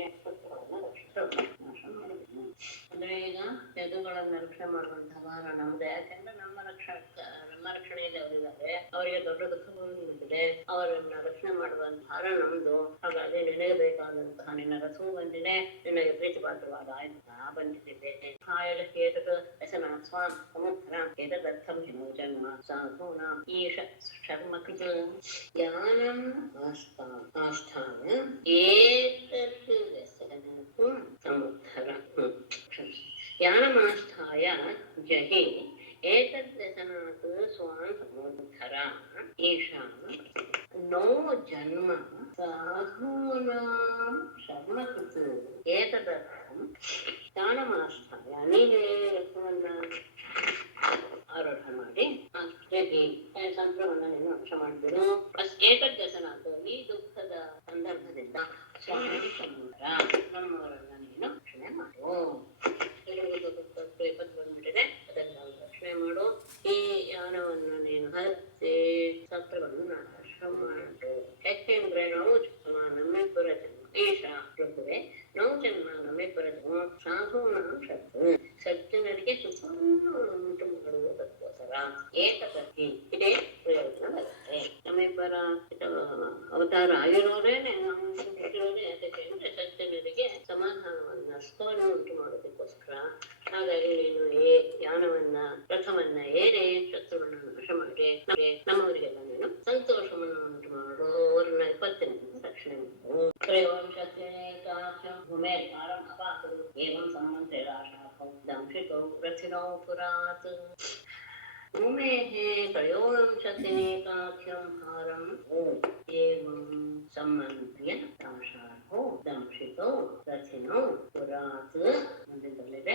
ನಾಶ ಮಾಡಿದ್ದೀನಿ ಅಂದ್ರೆ ಈಗ ಯದುಗಳನ್ನ ರಕ್ಷಣೆ ಮಾಡುವಂತಹ ಭಾರ ನಮ್ದು. ಯಾಕಂದ್ರೆ ನಮ್ಮ ರಕ್ಷಣೆಯಲ್ಲಿ ಅವರಿದ್ದಾರೆ, ಅವರಿಗೆ ದೊಡ್ಡ ದುಃಖ ಬಂದಿದೆ, ಅವರನ್ನ ರಕ್ಷಣೆ ಮಾಡುವಂತ ಭಾರ ನಮ್ದು. ಹಾಗಾಗಿ ನಿನಗೆ ಬೇಕಾದಂತಹ ನಿನ್ನ ರಥವು ಬಂದಿದೆ, ನಿನಗೆ ಪ್ರೀತಿ ಪಾತ್ರವಾದ ಆಯುಧ ಬಂದಿದೆ. ವ್ಯಸನ ಸ್ವಾನ್ ಸಮುದ್ರ ಏತದರ್ಥಂ ಹಿಮೋ ಜನ್ಮ ಸಾಧೂನ ಈಶ ಶರ್ಮಕೃತ ಯಾನಂ ಆಸ್ಥಾನ ಏತತ್ ವ್ಯಸನಂ ಸಮುದ್ಧರ ಯಾನಮಾಸ್ಥಾಯ ಜಹಿ ಏತದ್ವ್ಯಸನಾತ್ ಸ್ವಾನ್ ಸಮುದ್ಧರ ಈಶಾ ನೋ ಜನ್ಮ ಸಾಧೂನಾಂ ಶರ್ಮಕೃತ್ ಏತದರ್ಥಂ ಯಾನಮಾಸ್ಥಾಯ ನೀನೇ ರಥವನ್ನ ಆರೋಢ ಮಾಡಿ ಸಂತ್ರವನ್ನ ನೀನು ರಕ್ಷ ಮಾಡಿಬಿಡು. ಏತದ್ವ್ಯಸನಾತ್ ಈ ದುಃಖದ ಸಂದರ್ಭದಿಂದ ಸ್ವಾಮಿ ಸಮುದ್ರ ನಮ್ಮವರನ್ನ ನೀನು ರಕ್ಷಣೆ ಮಾಡು. ಬಂದ್ಬಿಟ್ಟಿದೆ ಅದನ್ನ ರಕ್ಷಣೆ ಮಾಡು. ಈ ಯಾನವನ್ನು ನೀನು ಹತ್ತಿ ಸತ್ರವನ್ನು ನಾಶ ಮಾಡು. ಯಾಕೆಂದ್ರೆ ನಾವು ನಮ್ಮಿಬ್ಬರ ಜನ್ಮ ಈಶಾ ಪ್ರಭುವೆ ನಾವು ಜನ್ಮ ನಮ್ಮಿಬ್ಬರ ಜನ್ಮ ಸಾಧೂನ ಶತ್ರು ಸಜ್ಜನರಿಗೆ ಸುಖವನ್ನು ಉಂಟು ಮಾಡುವುದಕ್ಕೋಸ್ಕರ ಏಕಪತಿ ಇದೇ ಪ್ರಯೋಜನ ಬರುತ್ತೆ. ನಮ್ಮಿಬ್ಬರ ಅವತಾರ ಆಗಿರೋರೇನೆ ನಮ್ಮಿರೋದೇ ಅದಕ್ಕೆ ಅಂದ್ರೆ ಸಜ್ಜನರಿಗೆ ಸಮಾಧಾನವನ್ನ ಸುಖವನ್ನು ಉಂಟು ಮಾಡೋದಕ್ಕೋಸ್ಕರ. ಹಾಗಾಗಿ ನೀನು ಯಾನವನ್ನ ರಥವನ್ನ ಏರಿ ಶತ್ರುಗಳನ್ನ ನಾಶ ಮಾಡಿ ನಮ್ಮವರಿಗೆಲ್ಲ ನೀನು ಸಂತೋಷವನ್ನು ಉಂಟು ಮಾಡು. ಅವ್ರನ್ನ 20 ರಕ್ಷಣೆ ಮಾಡು. ಏವಂ ಸಂಬಂಧೆ ರಾಶಾಖೌ ದಂಶಿತೌ ರಥಿನೌ ಪುರಾತ್ ಭೂಮೇಃ ತ್ರಯೋವಿಂಶತಿನೇಕಾಖ್ಯಂ ಹಾರಂ ಏವಂ ಸಂಬಂಧ್ಯ ರಾಶಾಖೌ ದಂಶಿತೌ ರಥಿನೌ ಪುರಾತ್ ಮುಂದಿನಲ್ಲಿದೆ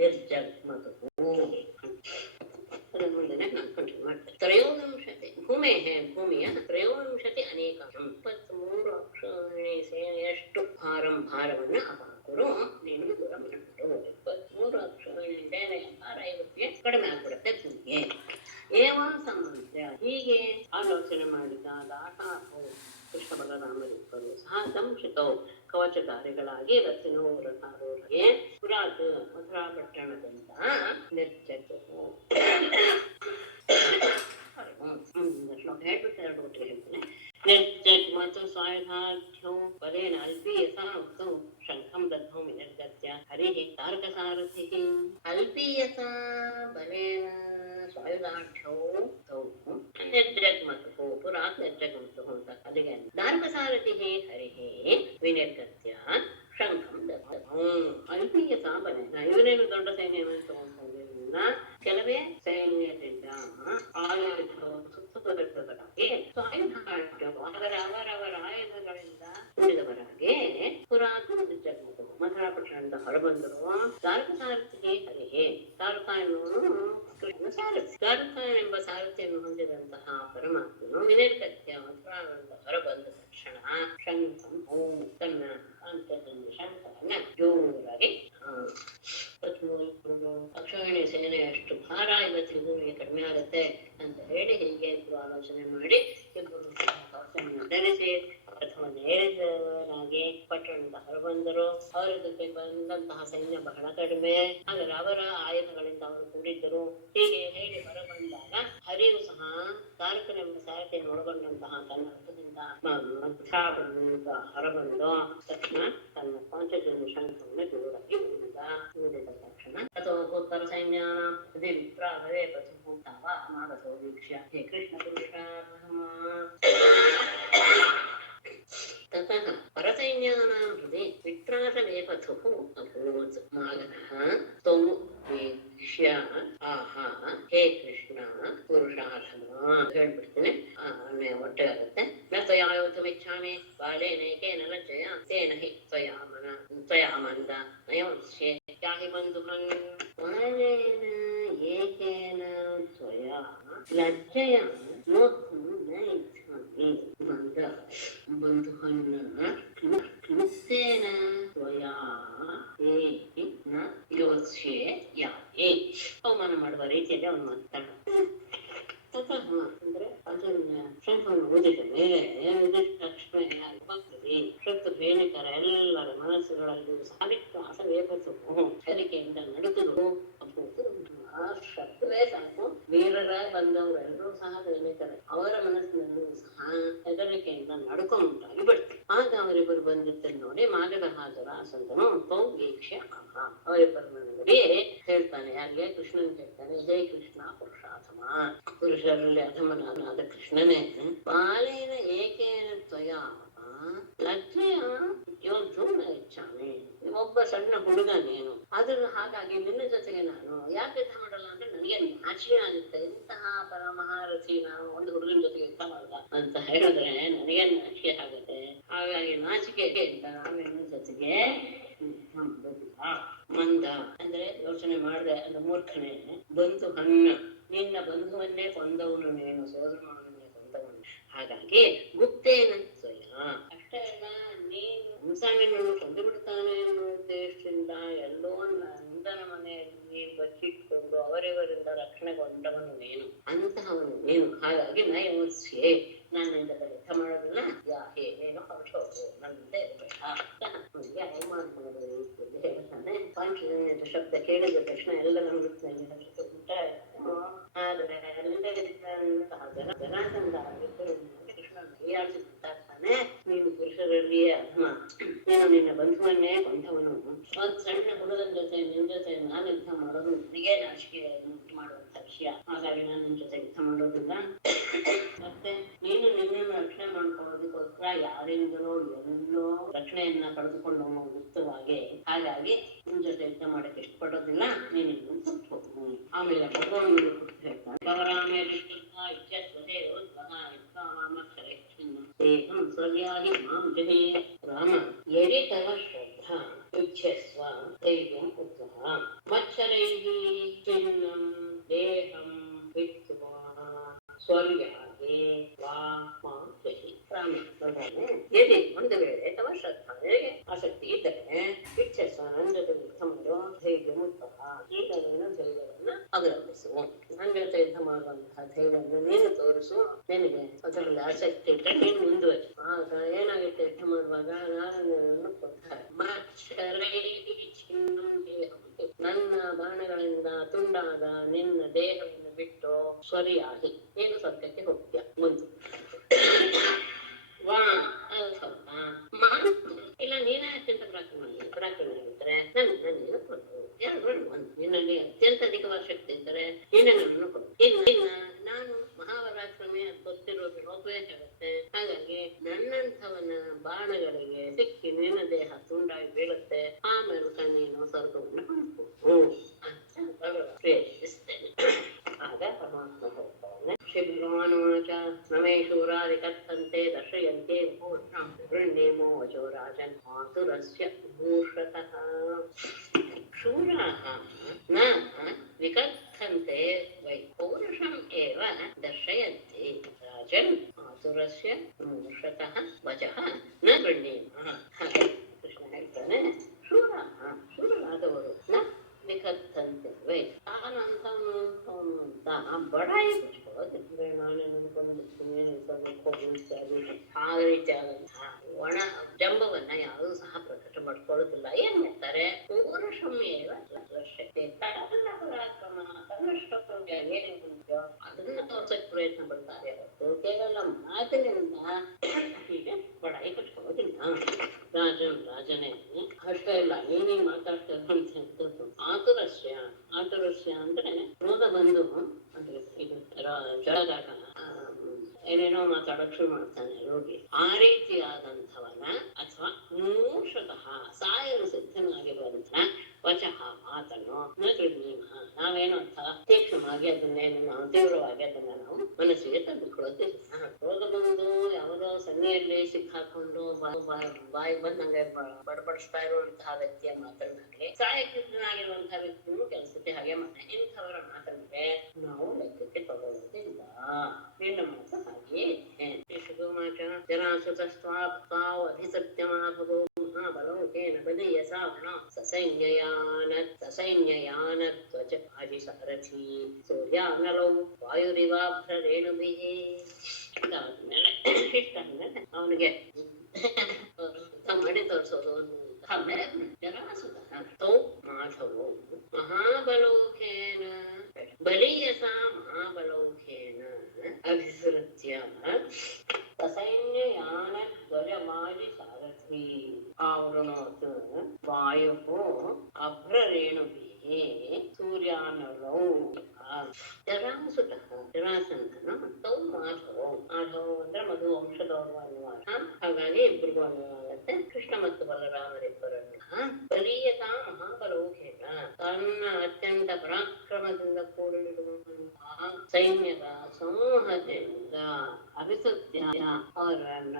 ನಿರ್ಜಗ್ಮತು. ಮುಂದೆ ನಾನು ಕಂಟಿನ್ಯೂ ಮಾಡ್ತೇನೆ. ತ್ರಯೋವಿಂಶತಿ ಭೂಮಿಯ ತ್ರಯೋವಿಂಶತಿ ಅನೇಕ 23 ಅಕ್ಷೋಹಿಣಿ ಸೇನೆಯಷ್ಟು ಭಾರವನ್ನ ಅಪಾಕರು ನೀನು ದೂರ ಮಾಡಿಬಿಡು. 23 ಅಕ್ಷೋಹಿಣಿ ಸೇನೆಯ ಭಾರ 50ಗೆ ಕಡಿಮೆ ಆಗ್ಬಿಡುತ್ತೆ ಭೂಮಿಗೆ. ಏವಂ ಸಂಬಂಧ ಹೀಗೆ ಆಲೋಚನೆ ಮಾಡಿದಾಗ ಕೃಷ್ಣ ಬಲರಾಮರಿಬ್ಬರು ಸಹ ದಂಶಿತೌ ಕವಚಧಾರಿಗಳಾಗಿ ರಥಾರೂಢಗೆ ಪುರಾತ್ ಮಥುರಾ ಪಟ್ಟಣದಿಂದ ನಿರ್ಜಗ್ಮು. ಶ್ಲೋಕ ಹೇಳ್ಬಿಟ್ಟು 2 ಒಟ್ಟಿಗೆ ಹೇಳ್ತೇನೆ. ನಿರ್ಜಗ್ಮತು ಸಾಯುಧಾಢ್ಯೌ ಬಲೇನ ಅಲ್ಪೀಯಸಾ ಉಕ್ತೌ ಶಂಖಂ ದದ್ಮೌ ವಿನಿರ್ಗತ್ಯ ಹರಿಃ ತಾರಕಸಾರಥಿಃ. ಅಲ್ಪೀಯಸಾ ಬಲೇನ ಸಾಯುಧಾಢ್ಯೌ ನಿರ್ಜಗ್ಮತು ಪುರಾತ್ ನಿರ್ಜಗ್ಮತು ಅಂತ ಅಲ್ಲಿಗೆ ತಾರಕಸಾರಥಿಃ ಹರಿಃ ವಿನಿರ್ಗತ್ಯ ಶಂಖಂ ದದ್ಮೌ. ಅಲ್ಪೀಯಸಾ ಬಲೇನ ಇವರೇನು ದೊಡ್ಡ ಸೈನ್ಯವನ್ನು ತಗೊಂಡಿಲ್ಲ, ಕೆಲವೇ ಸೈನ್ಯದಿಂದ ಆಯುಧಗಳು ಸುತ್ತುವರೆದವರಾಗಿ ಅವರವರ ಆಯುಧಗಳಿಂದ ಉಳಿದವರಾಗಿ ಪುರಾತ್ ನಿರ್ಜಗ್ಮತು ಮಥುರಾ ಪಟ್ಟಣದಿಂದ ಹೊರಬಂದರು. ತಾರಕಸಾರಥಿಗೆ ಹರಿಹೇ ತಾರಕ ಎನ್ನುವನು ಕೃಷ್ಣನ ಸಾರಥಿ. ತಾರಕ ಎಂಬ ಸಾರಥಿಯನ್ನು ಹೊಂದಿದಂತಹ ಪರಮಾತ್ಮನು ವಿನಿರ್ಗತ್ಯ ಮಥುರಾದಿಂದ ಹೊರಬಂದ ತಕ್ಷಣ ಶಂಖಂ ತನ್ನ ಅಂತದಲ್ಲಿ ಶಂಖವನ್ನ ಜೋರಾಗಿ ಅಕ್ಷೋಹಿಣಿ ಸೇನೆಯಷ್ಟು ಭಾರ ಇವತ್ತಿಗೆ ಭೂಮಿಗೆ ಕಡಿಮೆ ಆಗುತ್ತೆ ಅಂತ ಹೇಳಿ ಹೀಗೆ ಆಲೋಚನೆ ಮಾಡಿ ಇಬ್ಬರು ಕವಚವನ್ನು ಧರಿಸಿ ರಥವನ್ನು ಏರಿದವರಾಗಿ ಪಟ್ಟಣದಿಂದ ಹೊರಬಂದರು. ಅವರ ಭಾರತಕ್ಕೆ ಬಂದಂತಹ ಸೈನ್ಯ ಬಹಳ ಕಡಿಮೆ, ಆದರೆ ಅವರ ಆಯುಧಗಳಿಂದ ಅವರು ಕೂಡಿದ್ದರು. ಹೀಗೆ ಹೇಳಿ ಹೊರಬಂದಾಗ ಹರಿಯು ಸಹ ತಾರಕನೆಂಬ ಸಾರಥಿಯನ್ನು ಒಳಗೊಂಡಂತಹ ತನ್ನ ರಥದಿಂದ ಹೊರಬಂದು ತಕ್ಷಣ ತನ್ನ ಪಾಂಚಜನ್ಯ ಶಂಖವನ್ನು ಜೋರಾಗಿ ಊದಿದ ತಕ್ಷಣ ಅಥೋತ್ತರ ಸೈನ್ಯ ಅದೇ ವಿಪ್ರಾಹವೇ ಪ್ರತಿಭೂತಾವ ಮಾಗಸೋ ವೀಕ್ಷ್ಯ ಹೇ ಕೃಷ್ಣ ಪುರುಷ ततः परसैन्यानां हृदि विप्रासवेपथुः अभूत् मागधः तौ वीक्ष्य आह हे कृष्ण पुरुषार्थमा ಹೇಳ್ಬಿಡ್ತೀನಿ. ಒಟ್ಟೆ ಆಗುತ್ತೆ. ನ ತ್ವಯಾಯೋತುಮಿಚ್ಛಾಮಿ ಬಾಲೇನೈಕೇನ ಲಜ್ಜಯ ತೇನ ಹಿ ತ್ವಯಾಮಂದ ನಯೋತ್ಸ್ಯೆ ಯಾಹಿ ಬಂಧುಹನ್ ಬಾಲೇನ ಏಕೇನ ತ್ವಯಾ ಲಜ್ಜಯ ಯೋತ್ತುಂ ನ ಇಚ್ಛಾಮಿ ಮಂದ ಬಂಧುಹನ್ನ ಕ್ಲುಪ್ತೇನ ತ್ವಯಾ ನ ಯೋತ್ಸ್ಯೆ ಯಾಹಿ. ಅವಮಾನ ಮಾಡುವ ರೀತಿಯಲ್ಲಿ ಅವನು ಮಾತಾಡ ಅಂದ್ರೆ ಅದನ್ನ ಶಂಖವನ್ನು ಓದಿದ ಮೇಲೆ ಭಕ್ತರಿ ಶತ್ರು ಸೈನಿಕರ ಎಲ್ಲರ ಮನಸ್ಸುಗಳಲ್ಲಿ ಸಾವಿತ್ರಾಸ ವೇಪಸು ಹೆದರಿಕೆಯಿಂದ ನಡೆದುದು ಶಬ್ದವೇ ಸಾಕು. ವೀರರ ಬಂದವರೆಲ್ಲರೂ ಸಹ ಸೈನಿಕರೇ, ಅವರ ಮನಸ್ಸಿನಲ್ಲೂ ಸಹ ಹೆದರಿಕೆಯಿಂದ ನಡ್ಕೊಂಡುಂಟಾಗಿ ಬಿಡ್ತಾರೆ. ಆಗ ಅವರಿಬ್ಬರು ಬಂದಿದ್ದನ್ನು ನೋಡಿ ಮಾಗಧ ಜರಾಸಂಧನು ತೌ ವೀಕ್ಷ್ಯ ಅವರಿಬ್ಬರನ್ನು ನೋಡಿ ಹೇಳ್ತಾನೆ. ಯಾರಿಗೆ? ಕೃಷ್ಣನ್ ಹೇಳ್ತಾನೆ, ಹೇ ಕೃಷ್ಣ ಪುರುಷಾಥಮ, ಪುರುಷರಲ್ಲಿ ಅಧಮನಾದ ಕೃಷ್ಣನೇ, ಬಾಲೇನ ಏಕೇನ ತ್ವಯಾ ಲಜ್ಜೆಯ ಯೋಧು ನ ಇಚ್ಛಾಮಿ. ಒಬ್ಬ ಸಣ್ಣ ಹುಡುಗ ನೀನು, ಅದ್ರ ಹಾಗಾಗಿ ನಿನ್ನ ಜೊತೆಗೆ ನಾನು ಯಾಕೆ ಯುದ್ಧ ಮಾಡಲ್ಲ ಅಂದ್ರೆ ನನಗೆ ನಾಚಿಕೆ ಆಗುತ್ತೆ. ಇಂತಹ ಪರಮಹಾರಥಿ ನಾನು ಒಂದು ಹುಡುಗನ ಜೊತೆಗೆ ಯುದ್ಧ ಮಾಡಲ್ಲ ಅಂತ ಹೇಳಿದ್ರೆ ನನಗೆ ನಾಚಿಕೆ ಆಗುತ್ತೆ. ಹಾಗಾಗಿ ನಾಚಿಕೆಗೆ ಅಂತ ನಾನು ನಿನ್ನ ಜೊತೆಗೆ ಮಂದ ಅಂದ್ರೆ ಯೋಚನೆ ಮಾಡಿದೆ ಅಂದ್ರೆ ಮೂರ್ಖನೇ. ಬಂಧು ಹಣ್ಣ, ನಿನ್ನ ಬಂಧುವನ್ನೇ ಕೊಂದವನು ನೀನು, ಸೋದರ ಮಾವನನ್ನೇ ಕೊಂದವನು. ಹಾಗಾಗಿ ಗುಪ್ತೇನ ತ್ವಯ, ಅಷ್ಟೇ ಅಲ್ಲ ನೀನು ಹಂಸಾಮಿನನ್ನು ಕೊಂದು ಬಿಡ್ತಾನೆ ಅನ್ನೋ ಉದ್ದೇಶದಿಂದ ಎಲ್ಲೋ ನಂದನ ಮನೆಯಲ್ಲಿ ಬಚ್ಚಿಟ್ಕೊಂಡು ಅವರಿವರಿಂದ ರಕ್ಷಣೆಗೊಂಡವನು ನೀನು, ಅಂತಹವನು ನೀನು. ಹಾಗಾಗಿ ನಯೋತ್ಸ್ಯೆ, ನಾನು ನಿಂದ ಯುದ್ಧ ಮಾಡೋದಿಲ್ಲ. ಯಾಕೆ ನೀನು ಹೊರಟೋದು, ನನ್ನಿಂದ ಇರಬೇಡ ನನಗೆ ಅವಮಾನ ಮಾಡೋದು ಹೇಳ್ತಾನೆ. ಪಾಂಚಜನ್ಯದ ಶಬ್ದ ಕೇಳಿದ ತಕ್ಷಣ ಎಲ್ಲರ ಮೃತ್ನಲ್ಲಿ ಊಟ ಆದ್ರೆ ಜನಾಸಂಧ ಕೃಷ್ಣನ ಕೈಯಾಡಿಸಿ ಬಿಡ್ತಾನೆ. ನೀನು ಪುರುಷರಲ್ಲಿಯೇ ಅಧಮ, ನೀನು ನಿನ್ನ ಬಂಧುವನ್ನೇ ಕೊಂದವನು. ಒಂದ್ ಸಣ್ಣ ಹುಡುಗನ ಜೊತೆ ನಿನ್ ಜೊತೆ ನಾನು ಯುದ್ಧ ಮಾಡೋದು ನನಗೆ ನಾಚಿಕೆ ಮಾಡುವಂತ ವಿಷಯ. ಹಾಗಾಗಿ ನಾನು ನಿನ್ ಜೊತೆ ಯುದ್ಧ ಮಾಡೋದಿಲ್ಲ. ಮತ್ತೆ ನೀನು ನಿನ್ನನ್ನು ರಕ್ಷಣೆ ಮಾಡ್ಕೊಳ್ಳೋದಕ್ಕೋಸ್ಕರ ಯಾರಿಂದಲೋ ಎಲ್ಲೋ ರಕ್ಷಣೆಯನ್ನ ಪಡೆದುಕೊಂಡವನು ಗುಪ್ತವಾಗಿ. ಹಾಗಾಗಿ ನಿನ್ ಜೊತೆ ಯುದ್ಧ ಮಾಡಕ್ಕೆ ಇಷ್ಟಪಡೋದಿಲ್ಲ, ನೀನು ಸುಟ್ಟು ಹೋಗು. ಆಮೇಲೆ ಭಗವಾನ್ ಹೇಳ್ತಾನೆ, ರಾಮ ಯದಿ ತವ ಶ್ರದ್ಧಾ ಯುಜ್ಯಸ್ವ ಧೈರ್ಯಂ ಉತ್ಸಾಹ ಮಚ್ಚರೈಃ ಚಿನ್ನಂ ದೇಹಂ ವಿದ್ವಾ ಸ್ವರ್ಯಾಗೆ ವಾ ಮಾತೃಹಿ. ರಾಮ ಬರ್ತಾನೆ, ಯದಿ ಒಂದು ವೇಳೆ ತವ ಶ್ರದ್ಧಾ, ನಿನಗೆ ಆಸಕ್ತಿ ಇದ್ದರೆ ಯುಜ್ಯಸ್ವ, ನನ್ನ ಜೊತೆ ಯುದ್ಧ ಮಾಡೋ ಧೈರ್ಯಂ ಉತ್ಸಾಹ, ಈಗ ನೀನು ಧೈರ್ಯವನ್ನ ಅವಲಂಬಿಸು. ನನ್ನ ಜೊತೆ ಯುದ್ಧ ಮಾಡುವಂತಹ ಧೈರ್ಯವನ್ನು ನೀನು ತೋರಿಸು. ನಿನಗೆ ಅದರಲ್ಲಿ ಆಸಕ್ತಿ ಇದ್ದರೆ ನೀನು ಮುಂದುವರಿ. ಆಗ ಏನಾಗುತ್ತೆ, ಯುದ್ಧ ಮಾಡುವಾಗ ನಾನು ಕೊಡ್ತಾರೆ ನನ್ನ ಬಾಣಗಳಿಂದ ತುಂಡಾದ ನಿನ್ನ ದೇಹವನ್ನು ಬಿಟ್ಟು ಸ್ವರಿಯಾಗಿ ನೀನು ಸ್ವರ್ಗಕ್ಕೆ ಹೋಗ್ತೀಯ ಮುಂದೆ. ಇಲ್ಲ ನೀನೇ ಅತ್ಯಂತ ಪರಾಕ್ರಮವಾಗಿದ್ದರೆ ನನ್ನನ್ನು ಕೊಡು. ಎರಡು ಒಂದು, ನಿನ್ನಲ್ಲಿ ಅತ್ಯಂತ ಅಧಿಕವಾದ ಶಕ್ತಿ ಇದ್ದರೆ ನೀನೇ ನನ್ನನ್ನು ಕೊಡು. ಇನ್ನು ನಾನು ಮಹಾಪರಾಕ್ರಮಿ ಅದು ಗೊತ್ತಿರೋದು ಲೋಕವೇ ಹೇಳುತ್ತೆ. ಹಾಗಾಗಿ ನನ್ನಂಥವನ ಬಾಣಗಳಿಗೆ ಸಿಕ್ಕಿ ನಿನ್ನ ದೇಹ ತುಂಡಾಗಿ ಬೀಳುತ್ತೆ. ಆಮೇಲೆ ನೀನು ಸ್ವರ್ಗವನ್ನು ಹೊಂದ್ಬೋದು ಅಂತ ಪ್ರೇರಿಸ್ತೇನೆ. ಆಗ ಪರಮಾತ್ಮ ಹೇಳ್ತಾನೆ, ಶ್ರೀ ಭಗವಾನುವಾಚ ನಮೇ ಶೂರಾದಿ ಕಥಂತೆ ದರ್ಶಯಂತೆ ವೃಣ್ಯೇಮೋ ವಚೋ ರಾಜನ್ ಮಾತುರಸ್ಯ ಭೂಷತಃ. ಶೂರಾಃ ನ ವಿಕಥಂತೆ ವೈ ಪೌರುಷಂ ಏವ ದರ್ಶಯಂತಿ ರಾಜನ್ ಮಾತುರಸ್ಯ ಮೂಷತಃ ವಚಃ ನ ವೃಣ್ಯೇಮಃ. ಹಾಗೆ ಕೃಷ್ಣ ಹೇಳ್ತಾನೆ, ಶೂರಾದವರು ನ ವಿಕಥಂತೆ ವೈ, ತಾನು ಅಂತವನು ಅಂತ ಬಡಾಯಿ ಬಿಚ್ಕೊಳ್ಳೋದಿದ್ರೆ ನಾನೇ ನಂಬ್ಕೊಂಡ್ಬಿಡ್ತೀನಿ ಆ ರೀತಿಯಾದಂತಹ ಒಣ ಜಂಬವನ್ನ ಯಾವುದೂ ಸಹ ಪ್ರಕಟ ಮಾಡ್ಕೊಳ್ಳೋದಿಲ್ಲ. ಏನ್ ಮಾಡ್ತಾರೆ, ಪೌರುಷಮ್ಯೇವ ಲಕ್ಷ್ಯತೆ, ಪರಾಕ್ರಮ ಏನಿದೆಯೋ ಅದನ್ನ ತೋರ್ಸಕ್ ಪ್ರಯತ್ನ ಪಡ್ತಾರೆ ಹೊರತು ಕೇವಲ ಮಾತಿನಿಂದ ಹೀಗೆ ಬಡಾಯಿ ಕಟ್ಕೊಳ್ಳೋದಿಲ್ಲ. ರಾಜನೇ ಅಷ್ಟೇ ಇಲ್ಲ, ನೀನೇನ್ ಮಾತಾಡ್ತಿರೋದು ಆತುರಸ್ಯ. ಆತುರಸ್ಯ ಅಂದ್ರೆ ಕ್ರೋಧ ಬಂದು ಅಂದ್ರೆ ಇದು ಜಳದಾಗ ಏನೇನೋ ಮಾತಾಡಕ್ ಶುರು ಮಾಡ್ತಾನೆ ರೋಗಿ. ಆ ರೀತಿಯಾದಂಥವನ ಅಥವಾ ಮೂಷತಃ ಸಾಯಲು ಸಿದ್ಧನಾಗಿರುವಂತಹ ವಚಃ ಮಾತನ್ನು ನಾವೇನು ಅಂತ ತೀಕ್ಷ್ಣವಾಗಿ ಅದನ್ನೇನು ನಾವು ತೀವ್ರವಾಗಿ ಅದನ್ನ ನಾವು ಮನಸ್ಸಿಗೆ ತಂದುಕೊಳ್ಳೋದಿಲ್ಲ. ರೋಗ ಬಂದು ಯಾವುದೋ ಸನ್ನೆಯಲ್ಲಿ ಸಿಕ್ಕಾಕೊಂಡು ಬಾಯಿ ಬಂದಂಗೆ ಬಡಬಡಿಸ್ತಾ ಇರುವಂತಹ ವ್ಯಕ್ತಿಯ ಮಾತನ್ನಾಗಲಿ, ಸಾಯಕ್ಕಿದ್ದನಾಗಿರುವಂತಹ ವ್ಯಕ್ತಿಯು ಕೆಲಸಕ್ಕೆ ಹಾಗೆ ಮಾಡ್ತಾನೆ, ಇಂಥವರ ಮಾತಂದ್ರೆ ನಾವು ಲೆಕ್ಕಕ್ಕೆ ತಗೊಳ್ಳೋದಿಲ್ಲ. ನಿನ್ನ ಮಾತು ಹಾಗೆಯೇ ಜನಾಸುತಸ್ತ್ವಾಧಿಸತ್ಯಮಾಭವೋ ಮಹಾಬಲೋಕೇನ ಬಲೀಯಸಾ ಸಸೈನ್ಯಯಾನತ್ವಚ ಆದಿಸಾರಥಿ ಸೂರ್ಯಾನಲೌ ವಾಯುರಿವಾಭ್ರೇಣುಭಿಃ. ಇದಾದ್ಮೇಲೆ ಇಷ್ಟಾದ್ಮೇಲೆ ಅವನಿಗೆ ಮಾಡಿ ತೋರಿಸೋದು ಆಮೇಲೆ ಜರಾಸುತಃ ತೌ ಮಾಧವೋ ಮಹಾಬಲೌಕೇನ ಬಲೀಯಸ ಮಹಾಬಲೌಕೇನ ಅಭಿಸೃತ್ಯ ಸಸೈನ್ಯಯಾನ ಧ್ವಜಮಾಜಿ ಸಾರಥಿ ಆವೃಣೋತ್ ವಾಯು ಅಭ್ರರೇಣುಭಿಃ ಸೂರ್ಯಾನಲೌ. ಜರಾಸುತಃ ಜರಾಸಂಧನ ತೌ ಮಾಧವೋ, ಮಾಧವ ಅಂದ್ರೆ ಮಧು ವಂಶದವರು ಅನ್ನುವಾಗ, ಹಾಗಾಗಿ ಇಬ್ಬರಿಗೂ ಅನ್ನುವಾಗತ್ತೆ. ಕೃಷ್ಣ ಮತ್ತು ಬಲರಾಮರಿಬ್ಬರನ್ನ ಬಲೀಯತ ಮಹಾಬಲೌಕೇನ, ತನ್ನ ಅತ್ಯಂತ ಪರಾಕ್ರಮದಿಂದ ಕೂಡಿರುವಂತಹ ಸೈನ್ಯದ ಸಮೂಹದಿಂದ ಅಭಿಸತ್ಯ ಅವರನ್ನ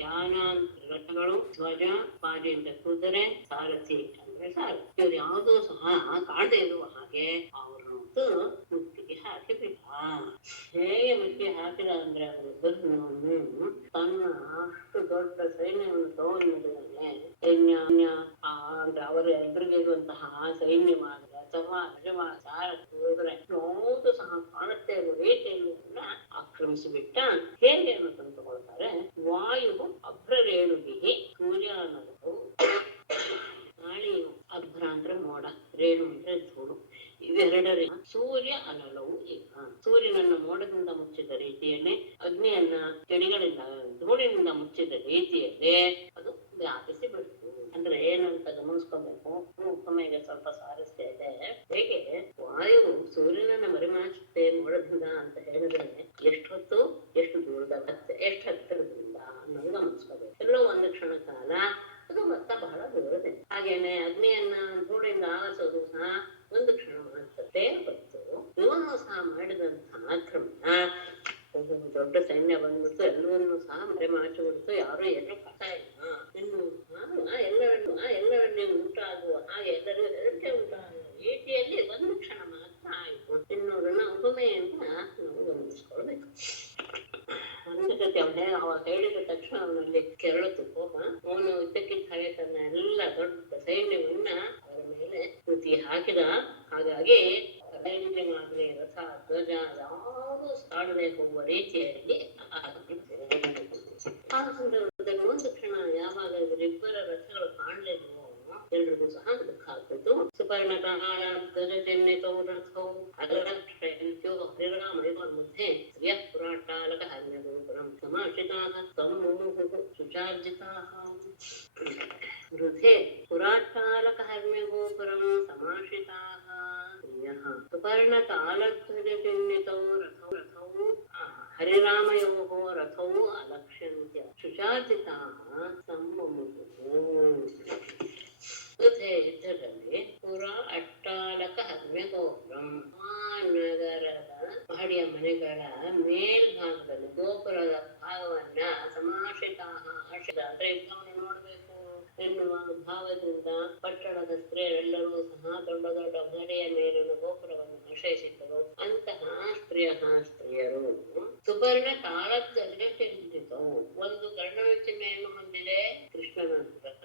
ಯಾನಾಂತರಗಳು ಧ್ವಜ ಪಾದಿ ಅಂತ ಕುದುರೆ ಸಾರಥಿ ಅಂದ್ರೆ ಸಾರಥಿ ಇವ್ರು ಯಾವುದೂ ಸಹ ಕಾಣದೇ ಇರುವ ಹಾಗೆ ಅವ್ರನ್ನು ಮುತ್ತಿಗೆ ಹಾಕಿಬಿಟ್ಟ. ಹೇಗೆ ಮುತ್ತಿಗೆ ಹಾಕಿದ ಅಂದ್ರೆ ಅವರು ಬಂದು ತನ್ನ ಅಷ್ಟು ದೊಡ್ಡ ಸೈನ್ಯವನ್ನು ತಗೊಂಡಿದ್ದಾನೆ. ಅಂದ್ರೆ ಅವರ ಎದುರಿಗೆ ಇರುವಂತಹ ಸೈನ್ಯ ಮಾಡಿದ ಅಥವಾ ಕುದುರೆ ಯಾವುದು ಸಹ ಕಾಣುತ್ತೆ ಇರುವ ರೀತಿಯಲ್ಲಿ ಆಕ್ರಮಿಸಿಬಿಟ್ಟ. ಹೇಗೆ ಅನ್ನೋದನ್ನು ತಗೊಳ್ತಾರೆ. ವಾಯು ಅಭ್ರರೇಣುಭಿಃ ಸೂರ್ಯಾನಲೌ, ಗಾಳಿಯು ಅಭ್ರ ಅಂದ್ರೆ ಮೋಡ, ರೇಣು ಅಂದ್ರೆ ಧೂಳು, ಇವೆರಡರ ಸೂರ್ಯ ಅನಲವು ಸೂರ್ಯನನ್ನು ಮೋಡದಿಂದ ಮುಚ್ಚಿದ ರೀತಿಯಲ್ಲಿ, ಅಗ್ನಿಯನ್ನ ಚಳಿಗಳಿಂದ ಧೂಳಿನಿಂದ ಮುಚ್ಚಿದ ರೀತಿಯಲ್ಲಿ ಅದು ವ್ಯಾಪಿಸಿ ಬಿಡ್ತು. ಅಂದ್ರೆ ಏನಂತ ಗಮನಿಸ್ಕೋಬೇಕು. ಉಪಮೆಗೆ ಸ್ವಲ್ಪ ಸಾರಸ್ಯ ಇದೆ. ಹೇಗೆ ವಾಯುವು ಸೂರ್ಯನನ್ನ ಮರೆಮಾಚುತ್ತೆ ಮೋಡದಿಂದ ಅಂತ ಹೇಳಿದ್ರೆ ಎಷ್ಟೊತ್ತು ಎಷ್ಟು ದೂರದ ಬರುತ್ತೆ, ಎಷ್ಟು ಹತ್ತಿರದಿಂದ ಅನ್ನೋದು ಗಮನಿಸ್ಕೋಬೇಕು. ಎಲ್ಲೋ ಒಂದು ಕ್ಷಣ ಕಾಲ ಅದು ಮತ್ತ ಬಹಳ ದೂರದೆ. ಹಾಗೇನೆ ಅಗ್ನಿಯನ್ನ ಧೂಳಿಂದ ಆರಿಸೋದು ಸಹ ಒಂದು ಕ್ಷಣ ಮಾತ್ರತೆ ಬಂತು. ಇವನು ಸಹ ಮಾಡಿದಂತಹ ಆಕ್ರಮಣ ದೊಡ್ಡ ಸೈನ್ಯ ಬಂದ್ಬಿಡ್ತು, ಎಲ್ಲವನ್ನೂ ಸಹ ಮರೆಮಾಚಿಬಿಡ್ತು. ಯಾರು ಎಲ್ಲೂ ಕಥಾ ಇಲ್ಲ. ಇನ್ನು ಎಲ್ಲರನ್ನೇ ಉಂಟಾಗುವ ಹಾಗೆ ಎಲ್ಲರೂ ಹೆದರಿಕೆ ಉಂಟಾಗುವ ರೀತಿಯಲ್ಲಿ ಒಂದು ಕ್ಷಣ ಮಾತ್ರ ಆಯಿತು ಎನ್ನುವುದನ್ನ ಉಪಮೆಯಿಂದ ನಾವು ಗಮನಿಸ್ಕೊಳ್ಬೇಕು. ಅನ್ಸಕತೆ ಅವ ಹೇಳಿದ ತಕ್ಷಣ ಅವನಲ್ಲಿ ಕೆರಳಿತು ಕೋಪ. ಅವನು ಇದ್ದಕ್ಕಿದ್ದ ಹಾಗೆ ತನ್ನ ಎಲ್ಲ ದೊಡ್ಡ ಸೈನ್ಯವನ್ನ ಅವರ ಮೇಲೆ ಕೃತಿ ಹಾಕಿದ. ಹಾಗಾಗಿ ಸೈನ್ಯ ಮಾತ್ರ ರಥ ಧ್ವಜ ಯಾವುದು ತಾಳದೆ ಹೋಗುವ ರೀತಿಯಲ್ಲಿ ಆ ಸಂದರ್ಭದಲ್ಲಿ ಒಂದು ಕ್ಷಣ ಯಾವಾಗ ಇವರಿಬ್ಬರ ರಥಗಳು ಕಾಣಲಿಲ್ವೋ ಎಲ್ರಿಗೂ ಸಹ ದುಃಖ ಆಗ್ತಿತ್ತು. ಸುಪರ್ಣಕಾಳ ಧ್ವಜೋ ರಥೋ ಅಗರಕ್ಷೋ ಹರಿರಾಮಯೋರ್ ಮಧ್ಯೆ ಸ್ತ್ರಿಯ ಪುರಾಟಾಲಕ ಹರ್ಯಗೋಪುರಂ ಸಮಾಶ್ರಿತಾಃ ತಮ್ಮುಹುಃ ಸುಚಾರ್ಜಿತಾಃ. ವೃಥೆ ಪುರಾಟಾಲಕ ಹರ್ಯಗೋಪುರಂ ಸಮಾಶ್ರಿತಾಃ ಸ್ತ್ರಿಯಃ ಸುಪರ್ಣತಾಲಧ್ವಜೋ ರಥೌ ಹರಿರಾಮಯೋಃ ರಥೌ ಅಲಕ್ಷ್ಯಂತ್ಯ ಶುಚಾರ್ಜಿತಾಃ ತಮ್ಮುಹುಃ. ಯುದ್ಧದಲ್ಲಿ ಪುರಾ ಅಟ್ಟಾಲಕ ಹರ್ಮ್ಯಗೋಪುರಂ, ಆ ನಗರದ ಮಹಡಿಯ ಮನೆಗಳ ಮೇಲ್ಭಾಗದಲ್ಲಿ ಗೋಪುರದ ಭಾಗವನ್ನ ಸಮಾಶ್ರಿತ ಆಶ್ರಿತ ಅಂದ್ರೆ ಯುದ್ಧವನ್ನು ನೋಡ್ಬೇಕು ಎನ್ನುವ ಭಾವದಿಂದ ಪಟ್ಟಣದ ಸ್ತ್ರೀಯರೆಲ್ಲರೂ ಸಹ ದೊಡ್ಡ ದೊಡ್ಡ ಮಹಡಿಯ ಮೇಲಿನ ಗೋಪುರವನ್ನು ಆಶ್ರಯಿಸಿದ್ದರು. ಅಂತಹ ಸ್ತ್ರೀಯರು ಸುಪರ್ಣ ತಾಳಧ್ವಜ ಚಿಂತಿತವು. ಒಂದು ಗರ್ಣನ ಚಿಹ್ನೆಯನ್ನು ಹೊಂದಿದೆ ಕೃಷ್ಣನ ರಥ,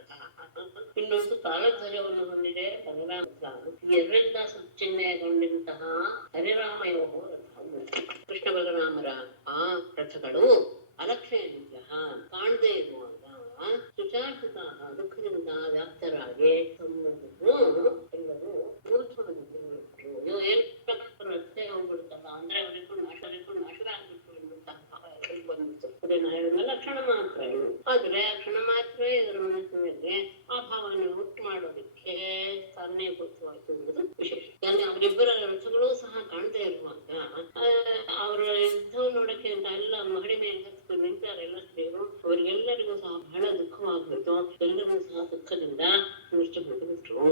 ಇನ್ನೊಂದು ತಾಳಧ್ವಜವನ್ನು ಹೊಂದಿದೆ ಬಲರಾಮ ಎರಡರಿಂದ ಚಿಹ್ನೆಗೊಂಡಂತಹ ಹರಿರಾಮಯೋ ಕೃಷ್ಣ ಬಲರಾಮರ ಆ ರಥಗಳು ಅಲಕ್ಷ್ಯಂತ್ಯ ಕಾಣದೇ ಇರುವಾಗ ಸುಚಾರ್ಜಿತ ದುಃಖದಿಂದ ವ್ಯಾಪ್ತರಾಗಿ ಎಲ್ಲರೂ ಏನು ರಸ್ತೆ ಹೋಗ್ಬಿಡ್ತಲ್ಲ ಅಂದ್ರೆ ಅವರಿಗೂ ನಾಶ ಆಗ್ಬಿಟ್ಟು ಲಕ್ಷಣ ಮಾತ್ರ ಆದ್ರೆ ಆ ಕ್ಷಣ ಮಾತ್ರ ಇದರ ಮನಸ್ಸಿನಲ್ಲಿ ಆ ಭಾವನೆ ಉಂಟು ಮಾಡೋದಕ್ಕೆ ಕಾರಣೀಭೂತವಾಯಿತು ಅನ್ನೋದು ವಿಶೇಷ. ಯಾಕಂದ್ರೆ ಅವರಿಬ್ಬರ ರಥಗಳು ಸಹ ಕಾಣದೇ ಇರುವಾಗ ಅವರ ಯುದ್ಧ ನೋಡಕ್ಕೆ ಅಂತ ಎಲ್ಲ ಮಹಡಿ ಮೇಲೆ ಹತ್ತು ನಿಂತಾರೆ ಎಲ್ಲ ಸ್ತ್ರೀಯರು. ಅವರಿಗೆಲ್ಲರಿಗೂ ಸಹ ಬಹಳ ದುಃಖವಾಗ್ಬಿಟ್ಟು ಎಲ್ಲರೂ ಸಹ ದುಃಖದಿಂದ ಮುಚ್ಚಿ ಬಿಟ್ಟುಬಿಟ್ರು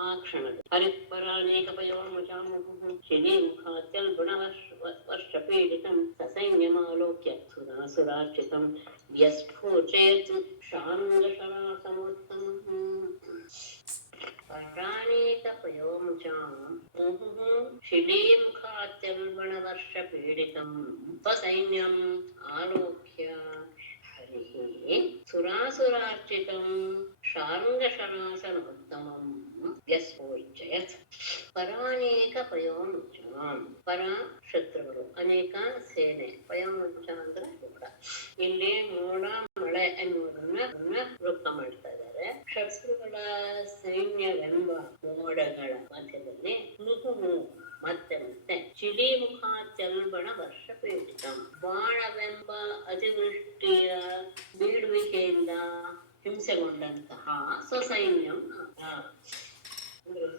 ಆ ಕ್ಷಣದಲ್ಲಿ. ಹರಿಪರಾನೇಕ ಶಿಲೀಮುಖಾತ್ಯಲ್ ಗುಣವರ್ಷ ಪೀಡಿತಂ ಸಸೈನ್ಯಮಾಲೋಕ್ಯ ಸುರಾರ್ಚಿತಂ ಯಸ್ಫೋಚೇತ್ ಶಾಂಗಶರಾಸಮೋತ್ತಮಂ ಶಿಲೀಮುಖಾತ್ಯಲ್ಬಣವರ್ಷ ಪೀಡಿತಂ ಸ್ವಸೈನ್ಯಂ ಆಲೋಕ್ಯ ಹರಿಃ ಸುರಾಸುರಾರ್ಚಿತಂ ಶಾರ್ಂಗಶರಾಸನೋತ್ತಮಂ ಯಸ್ಫೋರ್ಜಯತ್. ಪರಾನೇಕ ಪಯೋಮುಚ ಪರ ಶತ್ರುಗಳು, ಅನೇಕ ಸೇನೆ, ಪಯೋಮುಚ ಅಂದ್ರೆ ಕೂಡ ಇಲ್ಲಿ ಮೋಡ ಮಳೆ ಎನ್ನುವುದನ್ನ ವೃತ್ತ ಮಾಡ್ತಾ ಇದ್ದಾರೆ. ಶತ್ರುಗಳ ಸೈನ್ಯವೆಂಬ ಮೋಡಗಳ ಮಧ್ಯದಲ್ಲಿ ಮತ್ತೆ ಶಿಲೀಮುಖ ಚಲ್ಬಣ ವರ್ಷ ಪೀಡಿತ ಬಾಣವೆಂಬ ಅತಿವೃಷ್ಟಿಯ ಬೀಳುವಿಕೆಯಿಂದ ಹಿಂಸೆಗೊಂಡಂತಹ ಸ್ವಸೈನ್ಯಂ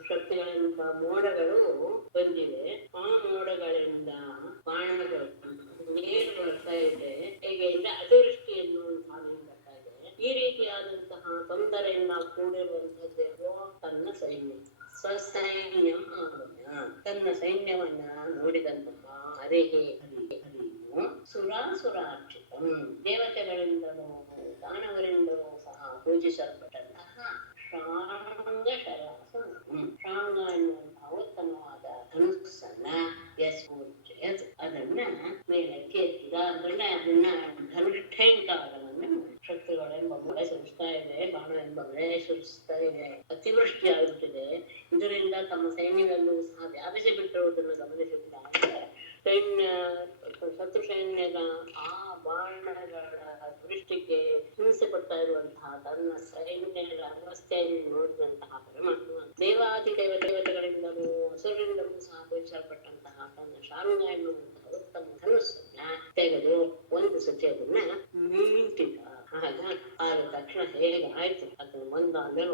ಶಕ್ತಿಗಳೆಂಬ ಮೋಡಗಳು ಬಂದಿವೆ. ಆ ಮೋಡಗಳಿಂದ ಬಾಣಗಳು ನೀರು ಬರ್ತಾ ಇದೆ. ಹೇಗೆ ಅಂದ್ರೆ ಅತಿವೃಷ್ಟಿ ಎನ್ನುವಂತಹ ಬರ್ತಾ ಇದೆ. ಈ ರೀತಿಯಾದಂತಹ ತೊಂದರೆಯಿಂದ ಕೂಡಿರುವಂತದ್ದು ತನ್ನ ಸೈನ್ಯ, ಸ್ವಸೈನ್ಯಂ ತನ್ನ ಸೈನ್ಯವನ್ನ ನೋಡಿದಂತಹ ಹರಿಹಿ ಸುರಾಸುರಾರ್ಚಿತಂ ದೇವತೆಗಳಿಂದಲೂ ದಾನವರಿಂದಲೂ ಸಹ ಪೂಜಿಸಲ್ಪಟ್ಟಂತಹ ಶಾಂಗ ಎನ್ನುವಂತಹ ಉತ್ತಮವಾದ ಧನುಸ್ಸನ್ನ ಯಸ್ಫೋರ್ಜಯತ್ ಅದನ್ನ ಮೇಲಕ್ಕೆ ಎತ್ತಿದ. ಅದನ್ನ ಧನುಷ್ಠೇಂಕಾರವನ್ನು ಶತ್ರುಗಳೆಂಬ ಮಳೆ ಸುರಿಸ್ತಾ ಇದೆ, ಬಾಣ ಎಂಬ ಮಳೆ ಸುರಿಸ್ತಾ ಇದೆ, ಅತಿವೃಷ್ಟಿ ಆಗುತ್ತಿದೆ. ಇದರಿಂದ ತಮ್ಮ ಸೈನ್ಯದಲ್ಲೂ ಸಹ ವ್ಯಾಪಿಸಿ ಬಿಟ್ಟಿರುವುದನ್ನು ಗಮನಿಸಿದಾಗ ಶತ್ರು ಸೈನ್ಯದ ಆ ಬಾಣಗಳ ದೃಷ್ಟಿಗೆ ಹಿಂಸೆ ಪಡ್ತಾ ಇರುವಂತಹ ತನ್ನ ಸೈನ್ಯದ ಅವಸ್ಥೆಯನ್ನು ನೋಡಿದಂತಹ ಪರಮಾತ್ಮ ದೇವಾದಿ ದೇವತೆಗಳಿಂದಲೂ ಹಸುರಿನಿಂದಲೂ ಸಹ ಪೂಜಿಸಲ್ಪಟ್ಟಂತಹ ತನ್ನ ಶಾರುಂಗ ಎನ್ನುವಂತಹ ಉತ್ತಮ ಧನುಸ್ಸನ್ನ ತೆಗೆದು ಒಂದು ಸತಿ ಅದನ್ನ ಮೀಟಿದ. ಆಗ ಆದ ತಕ್ಷಣ ಹೇಗೆ ಆಯ್ತು ಅದನ್ನು ಒಂದಾದ್ಮೇಲೆ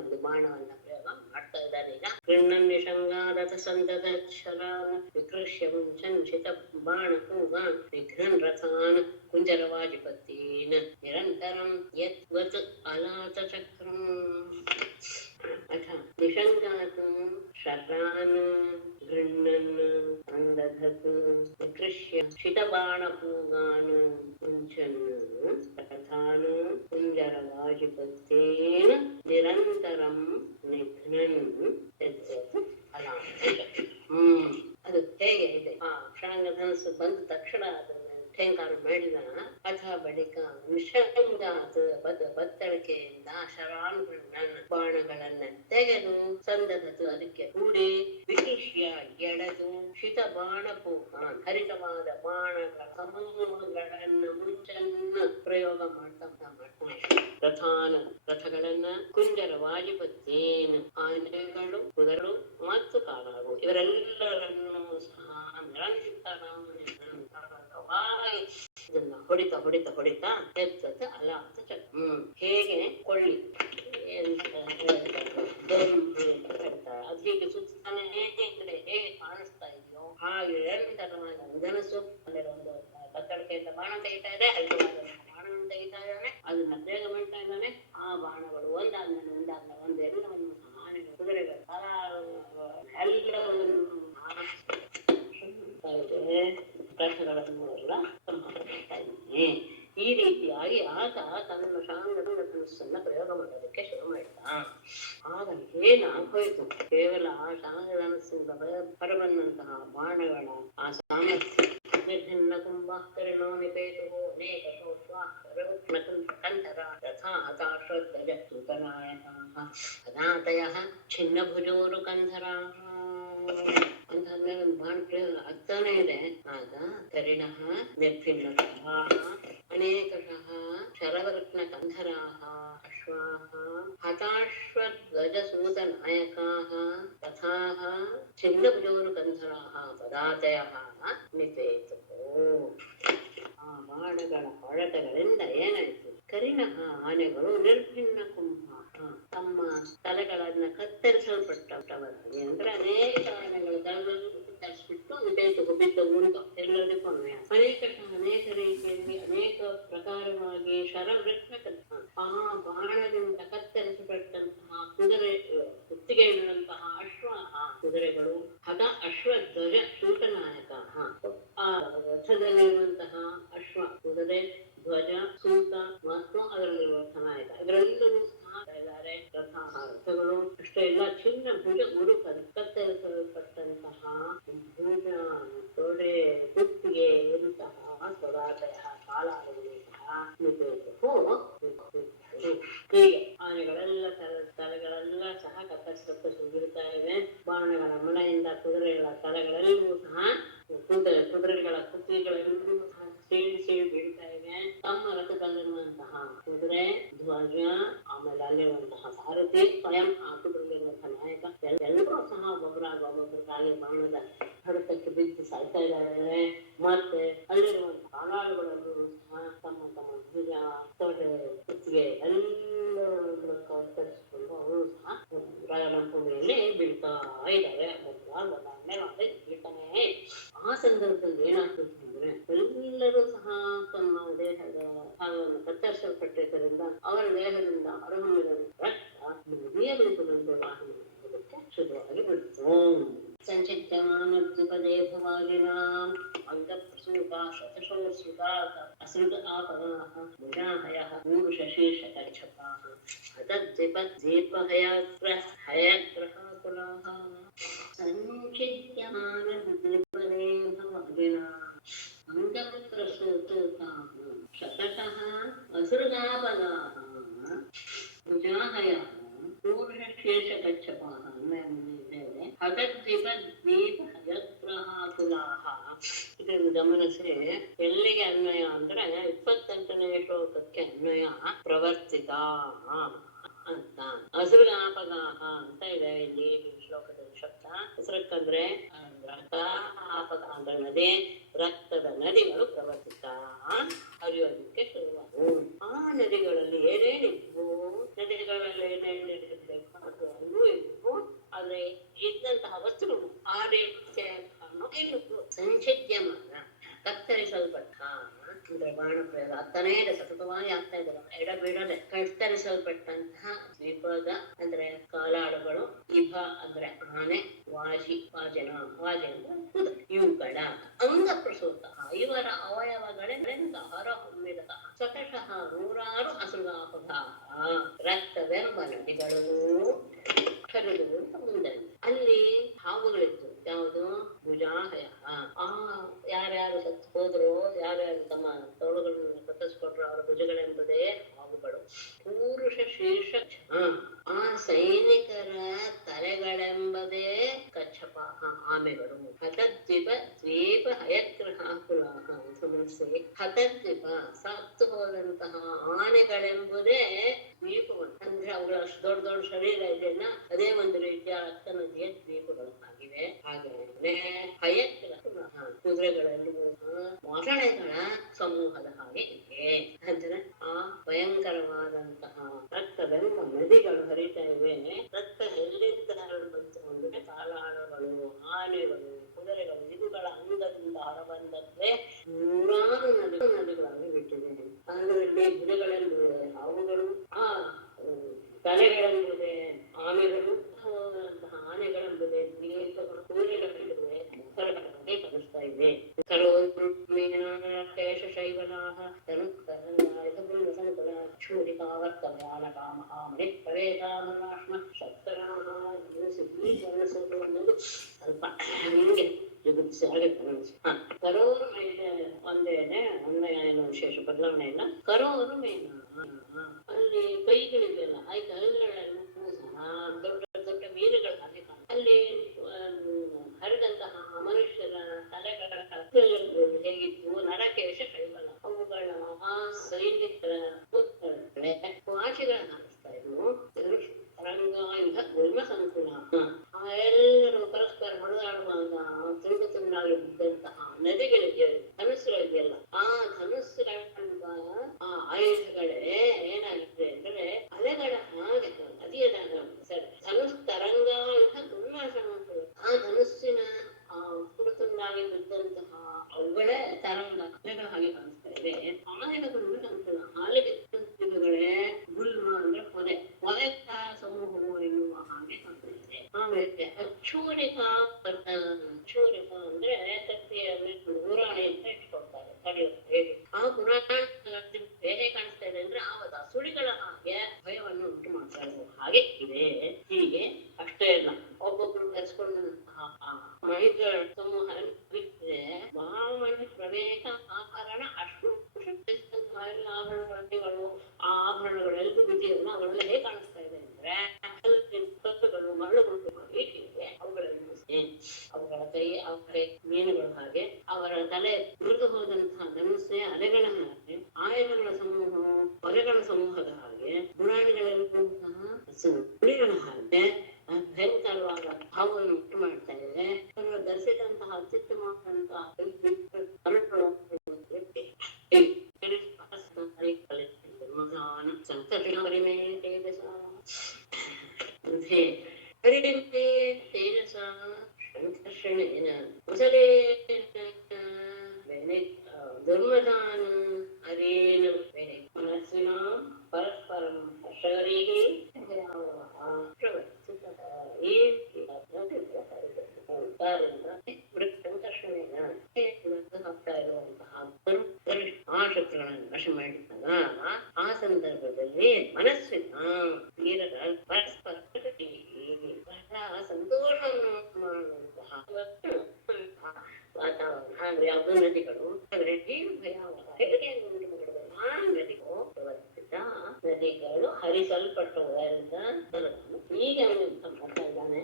ಒಂದು ಬಾಣವನ್ನ ಪ್ರಯೋಗ ಮಾಡ್ತಾ ಇದ್ದಾನೆ. ಈಗ ಗೃಹ್ಣನ್ ನಿಷಂಗಾದತ ಸಂದದಕ್ಷರಾನ್ ವಿಕೃಷ್ಯಂ ಚಂಚಿತ ಬಾಣಪೂಗಾನ್ ವಿಘ್ನನ್ ರಥಾನ್ ಕುಂಜರವಾಜಿಪತೀನ್ ನಿರಂತರಂ ಯದ್ವತ್ ಅಲಾತ ಚಕ್ರಂ ಅಥ ನಿಷಂಗಾತ್ ಶರಾನ್ ಗೃಹ್ಣನ್ ಅಂದಧತ್ ವಿಕೃಷ್ಯ ಶಿತಬಾಣಪೂಗಾನ್ ಕುಂಚನ್ ರಥಾನ್ ಕುಂಜರವಾಜಿಪತೀನ್ ನಿರಂತರಂ ನಿಘ್ನನ್ ಯದ್ವತ್ ಅಲಾತ ಚಕ್ರಂ. ಅದು ಹೇಗೆ ಇದೆ ಆ ಕ್ಷಾಂಗಧನಸ್ಸು ಬಂದ ತಕ್ಷಣ ಅದನ್ನ ಠೇಂಕಾರ ಮಾಡಿದ. ಅಥ ಬಳಿಕ ನಿಷಂಗಾತ್ ಬತ್ತಳಿಕೆಯಿಂದ ಶರಾನ್ಗಳನ್ನ ಬಾಣಗಳನ್ನ ತೆಗೆದು ಸಂದಧತು ಅದಕ್ಕೆ ಹೂಡಿ ವಿಶಿಷ್ಯ ಎಳೆದು ಶಿತ ಬಾಣಪೂಕಾನ್ ಹರಿತವಾದ ಬಾಣಗಳ ಸಮೂಹಗಳನ್ನ ಮುಂಚನ್ನ ಪ್ರಯೋಗ ಮಾಡ್ತಾ ರಥಗಳನ್ನ ಕುಂಜರ ವಾಜಿಪತ್ತೇನ್ ಆನೆಗಳು ಕುದುರೆಗಳು ಮತ್ತು ಕಾಲಾಳು ಇವರೆಲ್ಲರನ್ನು ಸಹ ಇದನ್ನ ಹೊಡಿತಾ ಅಲಾತ ಚಕ್ರ ಹೇಗೆ ಕೊಳ್ಳಿ ಅದು ಹೀಗೆ ಸುತ್ತಾನೆ ಇದ್ರೆ ಹೇಗೆ ಕಾಣಿಸ್ತಾ ಇದೆಯೋ ಹಾಗೆ ನಿರಂತರವಾಗಿ ಧನಸ್ಸು ಅಂದರೆ ಒಂದು ಕತ್ತಳಿಕೆಯಿಂದ ಬಾಣ ತೆಗಿತಾ ಇದೆ, ಬಾಣವನ್ನು ತೆಗಿತಾ ಇದ್ದಾನೆ, ಅದನ್ನ ಬೇಗ ಮಾಡ್ತಾ ಇದ್ದಾನೆ. ಆ ಬಾಣಗಳು ಒಂದಾದ್ಮೇಲೆ ಒಂದು ಎಲ್ಲವನ್ನು ಆನೆಗಳು ಕುದುರೆಗಳು ಎಲ್ಲವನ್ನು ಪ್ರಶ್ನೆಗಳನ್ನು ಎಲ್ಲ ಮಾಡ್ತಾ ಇದ್ದೀನಿ. ಈ ರೀತಿಯಾಗಿ ಆತ ತನ್ನ ಶಾಂಗದ ಧನುಸ್ಸನ್ನ ಪ್ರಯೋಗ ಮಾಡೋದಕ್ಕೆ ಶುರು ಮಾಡಿದ. ಆಗ ಏನಾಗೋಯ್ತು, ಕೇವಲ ಆ ಶಾಂಗ ಧನುಸ್ಸಿಂದ ಹೊರಬಂದಂತಹ ಬಾಣಗಳ ಆ ಸಾಮರ್ಥ್ಯ ನಿರ್ಭಿನ್ನ ಕುಂಭಾಕರಣೋ ನಿಪೇತುಃ ಅನೇಕಶೋಶ್ವಾಕರವೃತ್ನಕಂಠರ ತಥಾ ಹತಾಶ್ವಧ್ವಜ ಸೂತನಾಯಕಾಃ ಅನಾತಯಃ ಛಿನ್ನಭುಜೋರುಕಂಧರಾಃ ಅಂತ ಅಂದ್ರೆ ಒಂದು ಬಾಣ ಅರ್ಥನೇ ಇದೆ. ಆಗ ಕರಿಣಃ ನಿರ್ಭಿನ್ನಕಃ ಅನೇಕಶಃ ಶರವೃತ್ನಕಂಧರಾಃ ಅಶ್ವಾಃ ಹತಾಶ್ವಧ್ವಜಸೂತನಾಯಕಾಃ ತಥಾ ಛಿನ್ನಭುಜೋರುಕಂಧರಾಃ ಪದಾತಯಃ ನಿಪೇತುಃ. ಆ ಬಾಣಗಳ ಹೊಡೆತಗಳಿಂದ ಏನಾಯ್ತು? ಕರಿಣಃ ಆನೆಗಳು ನಿರ್ಭಿನ್ನ ಕುಂಭ ತಮ್ಮ ತಲೆಗಳನ್ನ ಕತ್ತರಿಸಲ್ಪಟ್ಟವರಾಗಿ, ಅಂದ್ರೆ ಅನೇಕ ಆನೆಗಳು ಕತ್ತರಿಸ್ಬಿಟ್ಟು ವಿಪೇತುಃ ಬಿದ್ದವು ಅಂತ ಎಲ್ಲರಿಗೂ ಅನ್ವಯ. ಅನೇಕ ರೀತಿಯಲ್ಲಿ ಅನೇಕ ಪ್ರಕಾರವಾಗಿ ಶರವೃತ್ನಕಂಠ ಆ ಬಾಣದಿಂದ ಕತ್ತರಿಸಲ್ಪಟ್ಟಂತಹ ಕುತ್ತಿಗೆ ಇರುವಂತಹ ಅಶ್ವಾಹ ಕುದುರೆಗಳು, ಹತ ಅಶ್ವಧ್ವಜ ಸೂತನಾಯಕ ಆ ರಥದಲ್ಲಿರುವಂತಹ ಅಶ್ವ ಕುದುರೆ, ಧ್ವಜ, ಸೂತ ಮತ್ತು ಅದರಲ್ಲಿರುವಂತಹ ನಾಯಕ, ಇದರೆಲ್ಲರೂ ಸಹ ಇದ್ದಾರೆ. ರಥಗಳು ಅಷ್ಟೇ ಇಲ್ಲ, ಚಿನ್ನ ಭುಜ ಗುರು ಕತ್ತರಿಸಲ್ಪಟ್ಟಂತಹ ಭುಜ, ತೊಡೆ, ಕುತ್ತಿಗೆ ಇಂತಹ ಸ್ವದಾತಯ ಕಾಲಾಳುಗಳು ಸಹ ಹೀಗೆ ಆನೆಗಳೆಲ್ಲ ತಲೆಗಳೆಲ್ಲ ಸಹ ಕತ್ತರಿಸಲ್ಪಟ್ಟು ಇವೆ. ಬಾಣಗಳ ಮಳೆಯಿಂದ ಕುದುರೆಗಳ ತಲೆಗಳೆಲ್ಲವೂ ಸಹ ಕುದುರೆಗಳ ಕುತ್ತಿಗೆಗಳೆಲ್ಲವೂ ಸಹ ಸೀಳಿ ಬೀಳ್ತಾ ಇವೆ. ತಮ್ಮ ರಥದಲ್ಲಿರುವಂತಹ ಕುದುರೆ, ಧ್ವಜ, ಆಮೇಲೆ ಅಲ್ಲಿರುವಂತಹ ಸಾರಥಿ, ಸ್ವಯಂ ಆ ಕುದುರೆಯಲ್ಲಿರುವಂತಹ ನಾಯಕ ಎಲ್ಲರೂ ಸಹ ಒಬ್ಬೊಬ್ಬರ ಕಾಲಿ ಬಾಣದ ಹೊಡೆತಕ್ಕೆ ಬಿದ್ದು ಸಾಯ್ತಾ ಇದ್ದಾರೆ. ಮತ್ತೆ ಅಲ್ಲಿರುವಂತಹ ಕಾಲಾಳುಗಳಲ್ಲೂ ಸಹ ತಮ್ಮ ಭುಜ, ತೊಡೆ, ಕುತ್ತಿಗೆ ಎಲ್ಲರೂ ಕತ್ತರಿಸಿಕೊಂಡು ಅವರು ಸಹ ರಣಭೂಮಿಯಲ್ಲಿ ಬೀಳ್ತಾ ಇದ್ದಾರೆ. ಬೀಳ್ತಾನೆ. ಆ ಸಂದರ್ಭದಲ್ಲಿ ಏನಾಗ್ತದೆ ಅಂದ್ರೆ ಎಲ್ಲರೂ ಸಹ ತಮ್ಮ ದೇಹದ ಭಾಗವನ್ನು ಕತ್ತರಿಸಲ್ಪಟ್ಟಿದ್ದರಿಂದ ಅವರ ದೇಹದಿಂದ ಹೊರಹೊಮ್ಮಿದ ರಕ್ತ ನದಿಯ ರೂಪದಂತೆ ವಾಹನಕ್ಕೆ ಶುದ್ಧವಾಗಿ ಬಿಡ್ತು. ಸಂಚಿತ್ಯಮಾನದ್ವಿಪದೇ ಭುವಾಗಿನಾಂ ಅಂಗಪ್ರಸೂತಾ ಶತಶೋಶ್ರುತಾ ಅಸೃತ ಆಪದಾಃ ಭುಜಾಹಯಃ ಪೂರುಷಶೀರ್ಷಕಚ್ಛಪಾಃ ಹಯಗ್ರಹಾಕುಲಾಃ ಸಂಚಿತ್ಯಮಾನದ್ವಿಪದೇ ಭುವಾಗಿನಾಂ ಅಂಗಪ್ರಸೂತಾಃ ಶತಶಃ ಅಸೃತಾಪದಾಃ ಭುಜಾಹಯಃ ಪೂರುಷಶೀರ್ಷಕಚ್ಛಪಾಃ ಇದನ್ನು ಗಮನಿಸಿ ಎಲ್ಲಿಗೆ ಅನ್ವಯ ಅಂದ್ರೆ 28ನೇ ಶ್ಲೋಕಕ್ಕೆ ಅನ್ವಯ ಪ್ರವರ್ತಿತ ಅಂತ. ಅಸೃಗಾಪಗಾಹ ಅಂತ ಇದೆ ಇಲ್ಲಿ ಶ್ಲೋಕದಲ್ಲಿ ಶಬ್ದ. ಹೆಸರಕ್ಕಂದ್ರೆ ಆಪಗ ಅಂದ್ರೆ ನದಿ, ರಕ್ತದ ನದಿಗಳು ಪ್ರವರ್ತಿತ ಹರಿಯೋದಕ್ಕೆ ಶುರುವಾದವು. ಆ ನದಿಗಳಲ್ಲಿ ಏನೇನಿದ್ವು, ನದಿಗಳಲ್ಲಿ ಏನೇನಿರ್ಬೇಕು ಅದು ಅಲ್ಲೂ ಇದ್ವು. ಆದ್ರೆ ಇದ್ದಂತಹ ವಸ್ತುಗಳು ಆ ರೀತಿಯ ಸಂಚಿದ್ಯಮಾನ ಕತ್ತರಿಸಲ್ಪಟ್ಟ ಅಂದ್ರೆ ಬಾಣ ಪ್ರಯೋಗ ಆಗ್ತಾನೇ ಇದೆ, ಸತತವಾಗಿ ಆಗ್ತಾ ಇದ್ದಾರೆ, ಎಡಬಿಡದೆ ಕತ್ತರಿಸಲ್ಪಟ್ಟಂತಹ ದ್ವಿಪದ ಅಂದ್ರೆ ಕಾಲಾಳುಗಳು, ಇಭ ಅಂದ್ರೆ ಆನೆ, ವಾಜನ ಅಂದ್ರೆ ಕುದುರೆ, ಇವುಗಳ ಅಂಗ ಪ್ರಸೂತ ಇವರ ಅವಯವಗಳಿಂದ ಹೊರಹೊಮ್ಮಿದ ಶತಶಃ ನೂರಾರು ಅಸುರಾಪದ ರಕ್ತವೆಂಬ ನದಿಗಳು ಹರಿದು ಮುಂದೆ. ಅಲ್ಲಿ ಹಾವುಗಳಿತ್ತು. ಯಾವುದು? ಭುಜಾಹಯ. ಯಾರ್ಯಾರು ಸತ್ತು ಹೋದ್ರು, ಯಾರ್ಯಾರು ತಮ್ಮ ತೋಳುಗಳನ್ನು ಕತ್ತರಿಸಿಕೊಂಡ್ರು ಅವರ ಭುಜಗಳೆಂಬುದೇ ಹಾವುಗಳು. ಪೂರುಷ ಶೀರ್ಷ ಆ ಸೈನಿಕರ ತಲೆಗಳೆಂಬುದೇ ಕಚ್ಛಪ ಆಮೆಗಳು. ಹತದ್ವಿಪ ಹಯಗ್ರಹಾಕುಲಾಹ ಗಮನಿಸಿ. ಹತದ್ವಿಪ ಸತ್ತು ಹೋದಂತಹ ಆನೆಗಳೆಂಬುದೇ ದ್ವೀಪಗಳು. ಅಂದ್ರೆ ಅವುಗಳ ಅಷ್ಟು ದೊಡ್ಡ ದೊಡ್ಡ ಶರೀರ ಇದೆಯಲ್ಲ, ಅದೇ ಒಂದು ರೀತಿಯ ರಕ್ತ ನದಿಯ ದ್ವೀಪಗಳು ಆಗಿವೆ. ಹಾಗೆ ಹಯಗ್ರಹ ಕುದುರೆಗಳೆಲ್ಲವೂ ಮೊಸಳೆಗಳ ಸಮೂಹದ ಹಾಗೆ ಇದೆ. ಅಂದ್ರೆ ಆ ಭಯಂಕರವಾದಂತಹ ರಕ್ತವೆಂಬ ನದಿಗಳು ಹರಿತಾ ಇವೆ. ರಕ್ತ ಎಲ್ಲಿಂದ ಬಂತು ಅಂದ್ರೆ ಕಾಲಾಳುಗಳು, ಆನೆಗಳು, ಕುದುರೆಗಳು ಇವುಗಳ ಅಂಗದಿಂದ ಹೊರಬಂದದ್ದೇ ನೂರಾರು ನದಿಗಳನ್ನು ಬಿಟ್ಟಿದೆ. ಅದರಲ್ಲಿ ಭುಜಗಳೆಂಬುದೇ ಹಾವುಗಳು, ಆ ತಲೆಗಳೆಂಬುದೇ ಆನೆಗಳು, ಆನೆಗಳೆಂಬುದೇ ದ್ವೀಪಗಳು, ಕುದುರೆಗಳೆಂಬುದೇ ಮುಖರಗಳನ್ನೇ ಕಲಿಸ್ತಾ ಇದೆ. ಶೈವನಾಹ ಮಹಿ ಪ್ರವೇತಾಶ್ಮ ಶಕ್ತರಾಹ ಸ್ವಲ್ಪ ಹಿಂಗೆ ಜಗುಪ್ಸೆ ಆಗುತ್ತೆ. ಕರೋರು ಮೇಲೆ ಒಂದೇನೆ ಏನು ವಿಶೇಷ ಬದಲಾವಣೆ ಇಲ್ಲ. ಕರೋರು ಮೇನ ಅಲ್ಲಿ ಕೈಗಳಿದೆಯಲ್ಲ ಆ ಕೈಗಳೆಲ್ಲ ಸಹ ದೊಡ್ಡ ದೊಡ್ಡ ಮೀನುಗಳ ಹಾಗೆ ಅಲ್ಲಿ ಹರಿದಂತಹ ಮನುಷ್ಯರ ತಲೆಗಳ ಹೇಗಿತ್ತು ನರಕೇಶ ಕೈಬಲ್ಲ ಅವುಗಳ ಸೈನಿಕರ ವಾಚಿಗಳ ಕಾಣಿಸ್ತಾ ಇದ್ವು. ರಂಗಾಯುಧ ಗುಲ್ಮ ಸಂಕುಲ ಎಲ್ಲರೂ ಪರಸ್ಪರ ಹೊಡೆದಾಡುವಾಗ ತುಂಡು ತುಂಡಾಗಿ ಬಿದ್ದಂತಹ ನದಿಗಳಿಗೆ ಧನುಸ್ಸುಗಳಿದೆಯಲ್ಲ ಆ ಧನುಸ್ಸುಗಳ ಆ ಆಯುಧಗಳೇ ಏನಾಗಿದೆ ಅಂದ್ರೆ ಅಲೆಗಳ ಹಾಗೆ ನದಿಯದಾಗ ಧನುಸ್ ತರಂಗಾಯುಧ ಗುಲ್ಮ ಸಂಕುಲ ಆ ಧನುಸ್ಸಿನ ತುಂಡು ತುಂಡಾಗಿ ಬಿದ್ದಂತಹ ಅವುಗಳೇ ತರಂಗ ಅಲೆಗಳ ಹಾಗೆ ಕಾಣಿಸ್ತಾ ಇದೆ. ಆಯುಧಗಳು ಸಂಕುಲ ಹಾಲಿಗೆ ಗುಲ್ಮ ಅಂದ್ರೆ ಹೊರೆ ಸಮೂಹವು ಎನ್ನುವ ಹಾಗೆ ಕಾಣುತ್ತೆ. ಆಮೇಲೆ ಅಕ್ಷೂರಿಕಾ ಅಕ್ಷೂರಿಕಾ ಅಂದ್ರೆ ಕತ್ತಿಯ ಪುರಾಣಿ ಅಂತ ಇಟ್ಕೊಳ್ತಾರೆ ತಡೆಯುತ್ತೆ. ಆ ಪುರಾಣ ಹೇಗೆ ಕಾಣಿಸ್ತಾ ಇದೆ ಅಂದ್ರೆ ಆವದ ಸುಳಿಗಳ ಹಾಗೆ ಭಯವನ್ನು ಉಂಟು ಮಾಡ್ತಾ ಇರುವ ಹಾಗೆ ಇದೆ. ಹೀಗೆ ಅಷ್ಟೇ ಇಲ್ಲ, ಒಬ್ಬೊಬ್ರು ಕರೆಸ್ಕೊಂಡಂತಹ ಮೈಗಳ ಸಮೂಹ ಬಿಟ್ಟರೆ ಮಹಾಮಣಿ ಪ್ರವೇಶ ಆಭರಣ ಅಷ್ಟು ಆಭರಣಗಳು ಆ ಆಭರಣಗಳೆಲ್ಲೂ ವಿಧಿಯಲ್ಲ ಅವೆಲ್ಲ ಹೇಗೆ ಕಾಣಿಸ್ತಾ ಇದೆ ಅಂದ್ರೆ ಕಲ್ಲುಗಳು ಮರಳುಗಳು ಹೇಗಿದೆ ಅವುಗಳ ಕೈ ಅವರ ಮೀನುಗಳ ಹಾಗೆ ಅವರ ತಲೆ ಮುರಿದು ಹೋದಂತಹ ಧನುಸ್ಸೆ ಅಲೆಗಳ ಹಾಗೆ ಆಯುಧಗಳ ಸಮೂಹ ಹೊರೆಗಳ ಸಮೂಹದ ಹಾಗೆ ಪುರಾಣಿಗಳಲ್ಲಿರುವಂತಹ ಹುಳಿಗಳ ಹಾಗೆ ಭಯಂಕರವಾದ ಭಾವವನ್ನು ಉಂಟು ಮಾಡ್ತಾ ಇದೆ. ಅವರು ಧರಿಸಿದಂತಹ ಅತ್ಯುತ್ತಮವಾದಂತಹ ದುರ್ಮದಾನ ಅರೇನ ಮನಸ್ಸಿನ ಪರಸ್ಪರಂ ಹರ್ಷಗರಿಗೆ ಹಾಕ್ತಾ ಇರುವಂತಹ ಆ ಶತ್ರುಗಳನ್ನು ನಾಶ ಮಾಡಿದಾಗ ಆ ಸಂದರ್ಭದಲ್ಲಿ ಮನಸ್ಸಿನ ತೀರದ ಪರಸ್ಪರ ಬಹಳ ಸಂತೋಷವನ್ನು ಮಾಡುವಂತಹ ವಾತಾವರಣ ಅಂದ್ರೆ ಯಾವುದೋ ನದಿಗಳು ನದಿಗಳು ಹರಿಸಲ್ಪಟ್ಟವುದರಿಂದ ಈಗ ಮಾಡ್ತಾ ಇದ್ದಾನೆ,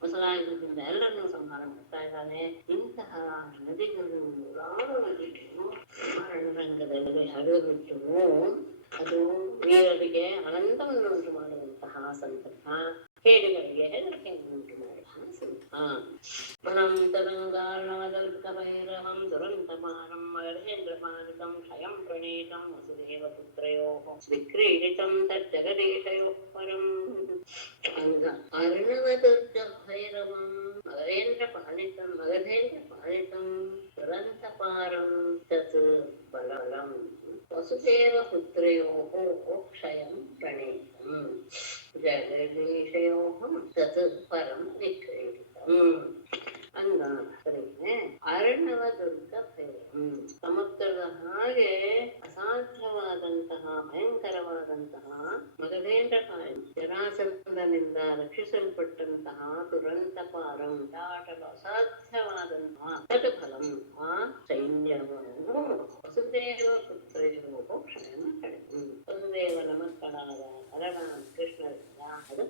ಹೊಸದಾಗಿದ್ದರಿಂದ ಎಲ್ಲರನ್ನೂ ಸಂಹಾರ ಮಾಡ್ತಾ ಇದ್ದಾನೆ. ಇಂತಹ ನದಿಗಳು ನೂರಾರು ನದಿಗಳು ರಣರಂಗದಲ್ಲಿ ಹರಿದುಬಿಟ್ಟು ಅದು ವೀರರಿಗೆ ಅನಂತವನ್ನು ಉಂಟು ಮಾಡುವಂತಹ ಸಂದರ್ಭ, ಹೇಡಿಗಳಿಗೆ ಹೆದರಿಕೆಯನ್ನು ಉಂಟು ಮಾಡುವಂತಹ ಭೈರವಂ ದುರಂತಮಾನಂ ಮಗಧೇಂದ್ರಪಾಲಿತಂ ಕ್ಷಯಂ ಪ್ರಣೀತಂ ವಸುದೇವ ಪುತ್ರಯೋಃ ವಿಕ್ರೀಡಿತಂ ತಜ್ಜಗದೀಶಯೋಃ ಪರಂ ಅರ್ಣವದುರ್ಗ ಭೈರವಂ ಮಗಧೇಂದ್ರ ಪಾಲಿತಂ ದುರಂತಪಾರಂ ತತ್ ಬಲಂ ವಸುದೇವ ಪುತ್ರಯೋಃ ಕ್ಷಯಂ ಪ್ರಣೀತಂ ಜಗದೀಶಯೋಃ ತತ್ ಪರಂ ವಿಕ್ರೀಡಿತಂ ಅಂದ ಸರಿನೆ. ಅರ್ಣವ ದುರ್ಗ ಭೈರವಂ ಸಮುದ್ರದ ಹಾಗೆ ಅಸಾಧ್ಯವಾದಂತಹ ಭಯಂಕರವಾದಂತಹ ಮಗಧೇಂದ್ರ ಜರಾಸಂಧನಿಂದ ರಕ್ಷಿಸಲ್ಪಟ್ಟಂತಹ ದುರಂತ ಪಾರಂ ದಾಟಲು ಅಸಾಧ್ಯವಾದಂತಹ ತಟಫಲಂ ಆ ಸೈನ್ಯವನ್ನು ವಸುದೇವ ಪುತ್ರಯೋಗೋ ಕ್ಷಣ ಕಡಿತು. ವಸುದೇವನ ಮಕ್ಕಳಾದ ಅರಣ ಕೃಷ್ಣರಿಂದ ಅದು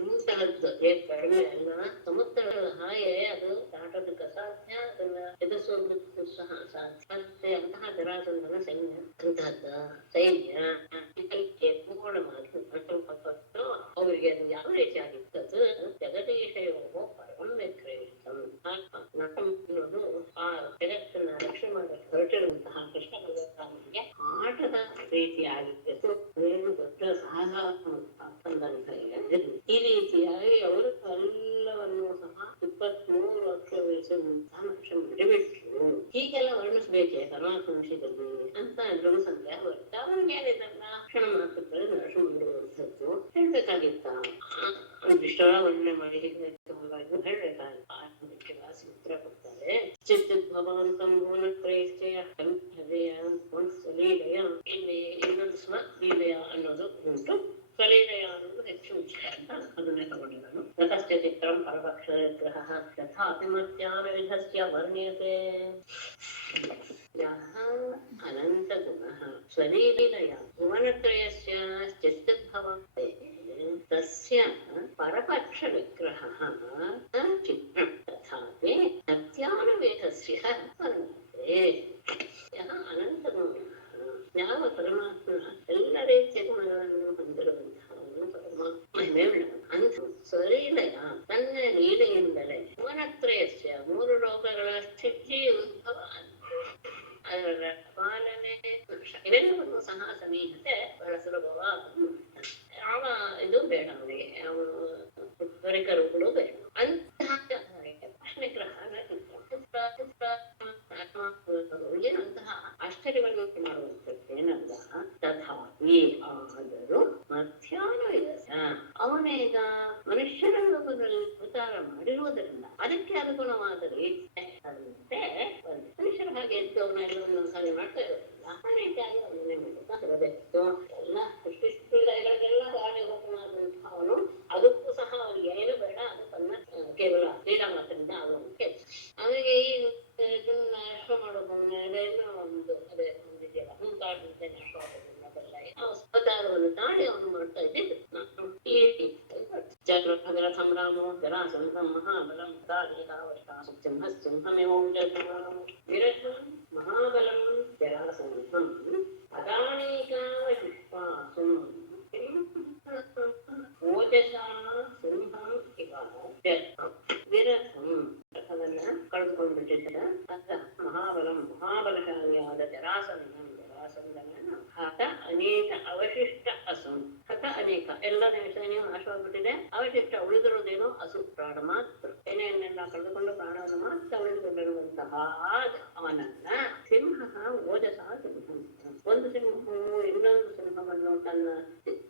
ಇಂತಹದ್ದು ಕಡಿಮೆ ಅಲ್ಲ, ಸಮುದ್ರದ ಹಾಗೆ ಅದು ದಾಟೋದಕ್ಕೆ ಅಸಾಧ್ಯ, ಅದನ್ನ ಎದುರಿಸೋದಕ್ಕೂ ಸಹ ಅಸಾಧ್ಯ. ಅಂತಹ ಜರಾಸಂಧನ ಸೈನ್ಯ ಅಂತಹದ್ದ ಸೈನ್ಯ ಪೂರ್ಣವಾಗಿ ಅವರಿಗೆ ಅದು ಯಾವ ರೀತಿ ಆಗಿತ್ತು, ಅದು ಜಗದೀಶಯೋಗೋ ಪರಂ ವಿಕ್ರೀಡಿತಂ. ಅನ್ನೋದು ಆ ಜಗತ್ತನ್ನ ರಕ್ಷಣೆ ಮಾಡಕ್ಕೆ ಹೊರಟಿರುವಂತಹ ಕೃಷ್ಣ ಭಗವಂತನಿಗೆ ಆಟದ ರೀತಿಯಾಗಿತ್ತು. ದೊಡ್ಡ ಸಾಹಸ ಈ ರೀತಿಯಾಗಿ ಅವರು ಎಲ್ಲವನ್ನೂ ಸಹ 23 ವರ್ಷ ವಯಸ್ಸಿನಂತಹ ನಾಶ ಮಾಡಿಬಿಟ್ರು. ಹೀಗೆಲ್ಲ ವರ್ಣಿಸ್ಬೇಕೆ ಪರಮಾತ್ಮ ವಿಷಯದಲ್ಲಿ ಅಂತ ಎಲ್ರಿಗೂ ಸಂದೇಹ ಬರುತ್ತೆ. ಅವ್ರಿಗೆ ಏನಿದನ್ನ ಕ್ಷಣ ಮಾತ್ರದಲ್ಲಿ ನಾಶ ಮಾಡುವಂಥದ್ದು ಹೇಳ್ಬೇಕಾಗಿತ್ತ, ಇಷ್ಟ ವರ್ಣನೆ ಮಾಡಿ ಹೇಳ್ಬೇಕಾಗಿತ್ತ. ಅದಕ್ಕೆ ವಾಸಿ ಉತ್ತರ ಕೊಡ್ತಾರೆ. ಚಿದ್ಭವಂತಂ ಭುವನ ಪ್ರೇಕ್ಷೆಯ ಲೀಲೆಯ ಇಲ್ಲಿ ಇನ್ನೊಂದು ಸ್ವ ಲೀಲೆಯ ಅನ್ನೋದು ಉಂಟು. ಸ್ವಲೀಲೆಯ ಅನ್ನೋದು ಹೆಚ್ಚು ಇಷ್ಟ ಅಂತ ಅದನ್ನೇ ತಗೊಂಡಿದ್ದಾನು. तस्य चित्रं परपक्षविग्रहः तथापि मत्यानविधस्य वर्ण्यते यः अनन्तगुणः स्वलीलया भुवनत्रयस्य चित्तद्भवते तस्य परपक्षविग्रहः चित्रं तथापि मत्यानविधस्य वर्ण्यते यः अनन्तगुणः ಯಾವ ಪರಮಾತ್ಮ ಎಲ್ಲ ರೀತಿಯ ಗುಣಗಳನ್ನು ಹೊಂದಿರುವಂತಹ ಪರಮಾತ್ಮನೇ ಅಂತ ಸ್ವಲೀಲೆಯ ತನ್ನ ಲೀಲೆಯಿಂದಲೇ ಭುವನತ್ರಯಸ್ಯ 3 ಲೋಕಗಳ ಸ್ಥಿತಿ ಉದ್ಭವ ಅದರ ಪಾಲನೆ ಇವೆಲ್ಲವನ್ನು ಸಹ ಸಮೀಹತೆ ಬಹಳ ಸುಲಭವಾದ ಯಾವ ಇದು ಬೇಡ ಅವರಿಗೆ ಯಾವ ಪರಿಕರಗಳು ಬೇಡ ಅಂತಹ ಏನಂತಹ ಆಶ್ಚರ್ಯವನ್ನು ಮಾಡುವಂಥದ್ದೇನಲ್ಲ ತಥಾಪಿ ಆದರೂ ಮಧ್ಯಾಹ್ನ ಅವನೇಗ ಮನುಷ್ಯರ ರೂಪದಲ್ಲಿ ಅವತಾರ ಮಾಡಿರುವುದರಿಂದ ಅದಕ್ಕೆ ಅನುಗುಣವಾದ ರೀತಿಯಂತೆ ಮನುಷ್ಯರ ಹಾಗೆ ಎದ್ದು ಅವನ ಎಲ್ಲವನ್ನು ಕಾರ್ಯ ಮಾಡ್ತಾ ಇರೋದಿಲ್ಲ ಆ ರೀತಿಯಾಗಿ ಅವನೇ ಇರಬೇಕು ಎಲ್ಲ ಸೃಷ್ಟಿಗಳಿಗೆಲ್ಲ ಕಾರಣೀಭೂತನಾದಂತಹ ಅವನು ಅದಕ್ಕೂ ಸಹ ಅವನಿಗೆ ಏನು ಬೇಡ ಅದು ತನ್ನ ಕೇವಲ ಕ್ರೀಡಾ ಮಾತ್ರದಿಂದ ಆಗುವಂತೆ ಅವನಿಗೆ ಈ ಇದನ್ನ ಅಶ್ವ ಮಾಡೋದು ಏನೋ ಒಂದು ಅದೇ ಒಂದಿದೆಯಲ್ಲ ಮುಂತಾಡಿದ್ದೇನೆ ಅವತಾರವನ್ನು ತಾಳಿ ಅವನು ಮಾಡ್ತಾ ಇದ್ದಿದ್ದು ಈ ಅದರ ಸಂಭ್ರಾಮೋ ಜರಾಸಂಧಂ ಮಹಾಬಲಂ ಸಿಂಹಮೇವಂ ವಿರಥಂ ಮಹಾಬಲಂ ಜರಾಸಂಧಂ ಅದಾನೇಕಾವಿಶ್ವಾಸಂ ಓಜಸಾ ಸಿಂಹಂ ಇವ ವಿರಥಂ ರಥವನ್ನ ಕಳೆದುಕೊಂಡು ಬಿಟ್ಟಿದ್ದ ಅದ ಮಹಾಬಲಶಾಲಿಯಾದ ಜರಾಸಂಧನ ಹತ ಅನೇಕ ಅವಶಿಷ್ಟ ಅಸು ಹತ ಅನೇಕ ಎಲ್ಲರ ಸೈನ್ಯ ನಾಶವಾಗ್ಬಿಟ್ಟಿದೆ ಅವಶಿಷ್ಟ ಉಳಿದಿರೋದೇನೋ ಅಸು ಪ್ರಾಣ ಮಾತ್ರ ಸೇನೆಯನ್ನೆಲ್ಲ ಕಳೆದುಕೊಂಡು ಪ್ರಾಣವನ್ನು ಮಾತ್ರ ಉಳಿದುಕೊಂಡಿರುವಂತಹ ಅವನನ್ನ ಸಿಂಹ ಓಜಸ ಸಿಂಹ ಒಂದು ಸಿಂಹವು ಇನ್ನೊಂದು ಸಿಂಹವನ್ನು ತನ್ನ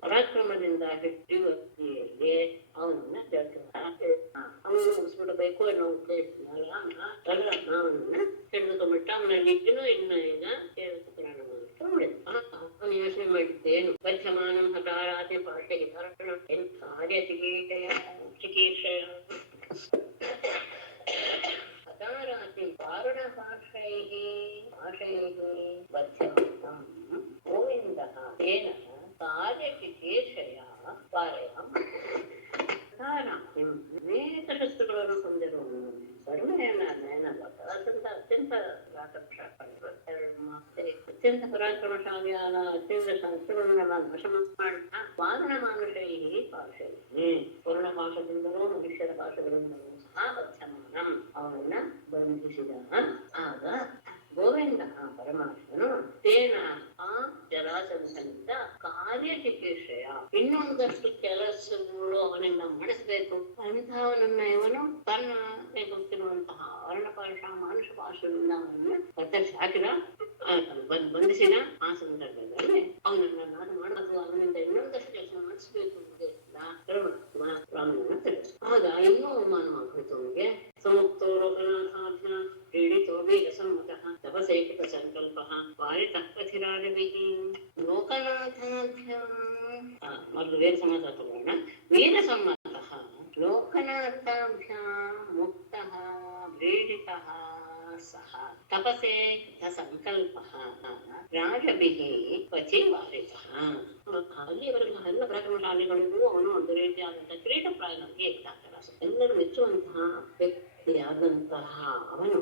ಪರಾಕ್ರಮದಿಂದ ಹಿಡಿಯುವಲ್ಲಿ ಅವನನ್ನ ಅವನು ಮುಗಿಸ್ಬಿಡಬೇಕು ಅನ್ನೋ ಉದ್ದೇಶದಿಂದ ಅವನನ್ನ ಹಿಡಿದುಕೊಂಡ್ಬಿಟ್ಟ ಅವನಲ್ಲಿ ಇನ್ನು ಈಗ ಅವನು ಯೋಚನೆ ಮಾಡಿದ್ದೇನು ಬಧ್ಯಮಾನಂ ಹತಾರಾತಿ ಪಾಠೆಗೆ ತರ್ಪಣ ಕಾರ್ಯ ಚಿಕೀರ್ಷಯ ಹತಾರಾತಿ ಕಾರಣ ಪಾರ್ಶ್ವೈಃ ಬಧ್ಯಮಾನಂ ಗೋವಿಂದಃ ತೇನ ಕಾರ್ಯ ಚಿಕೀರ್ಷಯ ಪಾರಯಾಮ ಅನೇಕ ಶಸ್ತ್ರಗಳನ್ನು ಹೊಂದಿರುವನು ಕಡಿಮೆಯೇನಲ್ಲ ಅತ್ಯಂತ ಅತ್ಯಂತ ಪರಾಕ್ರಮಶಾಲಿಯಾದ ಅತ್ಯಂತ ಶಸ್ತ್ರಗಳನ್ನೆಲ್ಲ ನಾಶ ಮಾಡಿದ ವಾದನ ಮಾನುಷೈ ಪಾರ್ಶ್ವೈ ಪೂರ್ಣಪಾಶದಿಂದಲೂ ಮನುಷ್ಯರ ಪಾಶಗಳಿಂದಲೂ ಸಹ ಬಧ್ಯಮಾನಂ ಅವನನ್ನ ಬಂಧಿಸಿದ ಆಗ ಗೋವಿಂದ ಪರಮಾತ್ಮನು ತೇನ ಆ ಜರಾಸಂಧನಿಂದ ಕಾರ್ಯ ಚಿಕಿತ್ಸೆಯ ಇನ್ನೊಂದಷ್ಟು ಕೆಲಸಗಳು ಅವನಿಂದ ಮಾಡಿಸಬೇಕು ಅಂತಹವನನ್ನ ಇವನು ತನ್ನ ಗೊತ್ತಿರುವಂತಹ ವರ್ಣಪಾಶ ಮಾನುಷ ಪಾಶದಿಂದ ಅವನನ್ನ ಕತ್ತರಿಸಿ ಹಾಕಿದ ಬಂಧಿಸಿದ ಆ ಸಂದರ್ಭದಲ್ಲಿ ಅವನನ್ನ ನಾನು ಮಾಡಬೇಕು ಅವನಿಂದ ಇನ್ನೊಂದಷ್ಟು ಕೆಲಸ ಮಾಡಿಸ್ಬೇಕು ಪರಮಾತ್ಮ ರಾಮನನ್ನ ತಿಳಿಸ ಆಗ ಇನ್ನೂ ಅವಮಾನವಾಗ್ಬಿಟ್ಟು ಅವನಿಗೆ ಸಮುಕ್ತೋ ಲೋಕನಾಥಾಭ್ಯ ಕ್ರೀಡಿತೋ ವೀರಸಮ್ಮತಃ ತಪಸೇಕೃತ ಸಂಕಲ್ಪಃ ವಾರಿತಃ ಪಥಿರಾಜಭಿಃ ಲೋಕನಾಥಾಭ್ಯ ಮೊದಲು ವೀರ ಸಮಾಸ ತಗೋಣ ವೀರಸಮ್ಮತಃ ಲೋಕನಾಥಾಭ್ಯ ಮುಕ್ತಃ ಕ್ರೀಡಿತಃ ಸಹ ತಪಸೇ ಕೃತ ಸಂಕಲ್ಪಃ ರಾಜಭಿಃ ಪಥಿ ವಾರಿತಃ ಅಲ್ಲಿವರೆಗೂ ಎಲ್ಲ ಪರಾಕ್ರಮಶಾಲಿಗಳಿಗೂ ಅವನು ಒಂದು ರೀತಿಯಾದಂತಹ ಕ್ರೀಡಾಪ್ರಾಯಗಳಿಗೆ ಎಲ್ಲರೂ ಮೆಚ್ಚುವಂತಹ ವ್ಯಕ್ತಿಯಾದಂತಹ ಅವನು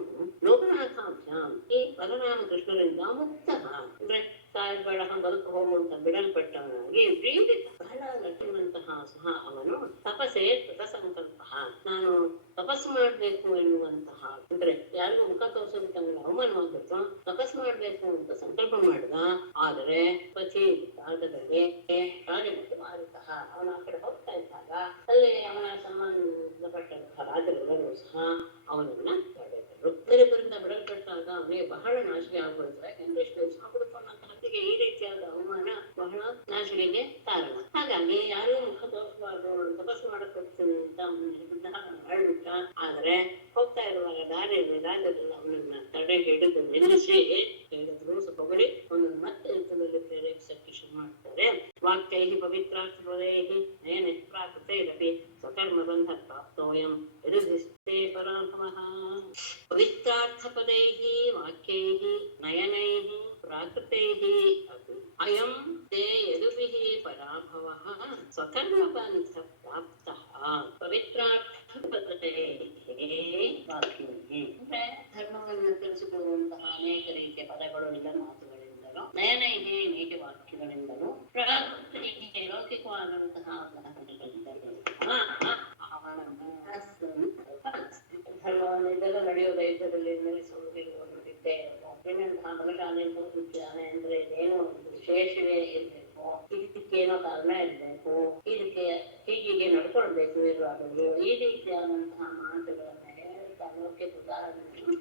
ಲೋಕನಾಥಾಭ್ಯಾಂ ಈ ಬಲರಾಮ ಕೃಷ್ಣರಿಂದ ಮುಕ್ತ ಅಂದ್ರೆ ಸಾಯಬೇಡ ಬದುಕು ಹೋಗುವಂತ ಬಿಡಲ್ಪಟ್ಟವನಾಗಿ ಪ್ರೀಡಿತ ಬಹಳ ಲಕ್ಷಣಂತಹ ಸಹ ಅವನು ತಪಸ್ಸೇ ಕೃತ ಸಂಕಲ್ಪ ನಾನು ತಪಸ್ಸು ಮಾಡ್ಬೇಕು ಎನ್ನುವಂತಹ ಅಂದ್ರೆ ಯಾರಿಗೂ ಮುಖ ತೋರಿಸೋದಕ್ಕೆ ಅಂದ್ರೆ ಅವಮಾನವಾಗ್ಬಿಟ್ಟು ತಪಸ್ಸು ಮಾಡ್ಬೇಕು ಅಂತ ಸಂಕಲ್ಪ ಮಾಡಿದ ಆದರೆ ಪತಿ ಮಾರ್ಗದಲ್ಲಿ ರಾಜನಿಗೆ ಮಾರುತಃ ಅವನ ಆ ಕಡೆ ಹೋಗ್ತಾ ಇದ್ದಾಗ ಅಲ್ಲಿ ಅವನ ಸಂಬಂಧಪಟ್ಟಂತಹ ರಾಜರೆಲ್ಲರೂ ಸಹ ಅವನನ್ನ ಬೇರೆಯವರಿಂದ ಬಿಡಲ್ಪಟ್ಟಾಗ ಅವನಿಗೆ ಬಹಳ ನಾಶಿಗೆ ಆಗ್ಬಿಡ್ತಾರೆ ಯಾಕಂದ್ರೆ ಇಷ್ಟು ದಿವಸ ಕೊಡುಕೊಂಡಂತಹ ಈ ರೀತಿಯಾದ ಅವಮಾನ ಬಹಳ ನಾಶಿಗೆ ಕಾರಣ. ಹಾಗಾಗಿ ಹಾಗಾಗಿ ಯಾರು ಮುಖ ತೋರಿಸಬಾರ್ದು, ತಪಸ್ಸು ಮಾಡಕ್ ಹೋಗ್ತೀನಿ ಅಂತ ಹೇಳ್ಬಿಟ್ಟ. ಆದ್ರೆ ಹೋಗ್ತಾ ಇರುವಾಗ ದಾರಿಯಲ್ಲಿ ಅವನನ್ನ ತಡೆ ಹಿಡಿದು ನಿಲ್ಲಿಸಿ ಹೇಳಿದ್ರು. ಹೊಗಳಿ ಅವನನ್ನು ಮತ್ತೆ ಯುದ್ಧದಲ್ಲಿ ಪ್ರೇರೇಪಿಸಕ್ಕೆ ಶುರು ಮಾಡ್ತಾರೆ. ವಾಕ್ಯೈ ಪವಿತ್ರಾರ್ಥಪದೈ ನಯನ ಪ್ರಾಕೃತೈರಪಿ ಸ್ವಕರ್ಮ ಬಂಧ ಪ್ರಾಪ್ತೋಯಂ ಯದುಧಿಷ್ಠೇ ಪರಾಭವಃ. ಪವಿತ್ರಾರ್ಥಪದೈ ವಾಕ್ಯೈ ನಯನೈ ಪ್ರಾಕೃತೈ ಅಪಿ ಅಯಂ ತೇ ಯದುಭಿಃ ಪರಾಭವಃ ಸ್ವಕರ್ಮಬಂಧ ಪ್ರಾಪ್ತಃ. ಪವಿತ್ರಾರ್ಥಪದೈ ವಾಕ್ಯೈ ಅಂದ್ರೆ ಧರ್ಮವನ್ನು ತಿಳಿಸಿಕೊಳ್ಳುವಂತಹ ಅನೇಕ ರೀತಿಯ ಪದಗಳಿಂದ ಮಾತುಗಳಿಂದಲೂ, ನಯನೈಹಿ ನೀತಿ ವಾಕ್ಯಗಳಿಂದಲೂ, ಪ್ರಾಕೃತೈಹಿ ಲೌಕಿಕವಾದಂತಹ ಧರ್ಮವನ್ನೆಲ್ಲ ನಡೆಯುವ ಯುದ್ಧದಲ್ಲಿ ನೆಲೆಸುವುದಿದ್ದೇ ಬಲಶಾಲೆ ಅಂದ್ರೆ ಏನೋ ಒಂದು ವಿಶೇಷವೇ ಇರ್ಬೇಕು, ಇದಕ್ಕೇನೋ ಕಾರಣ ಇರ್ಬೇಕು, ಇದಕ್ಕೆ ಹೀಗೆ ನಡ್ಕೊಳ್ಬೇಕು ಇರುವಾಗಲೂ ಈ ರೀತಿಯಾದಂತಹ ಮಾತುಗಳನ್ನ ಹೇಳ್ತಾ ಲೋಕಕ್ಕೆ ಉದಾಹರಣೆಯನ್ನು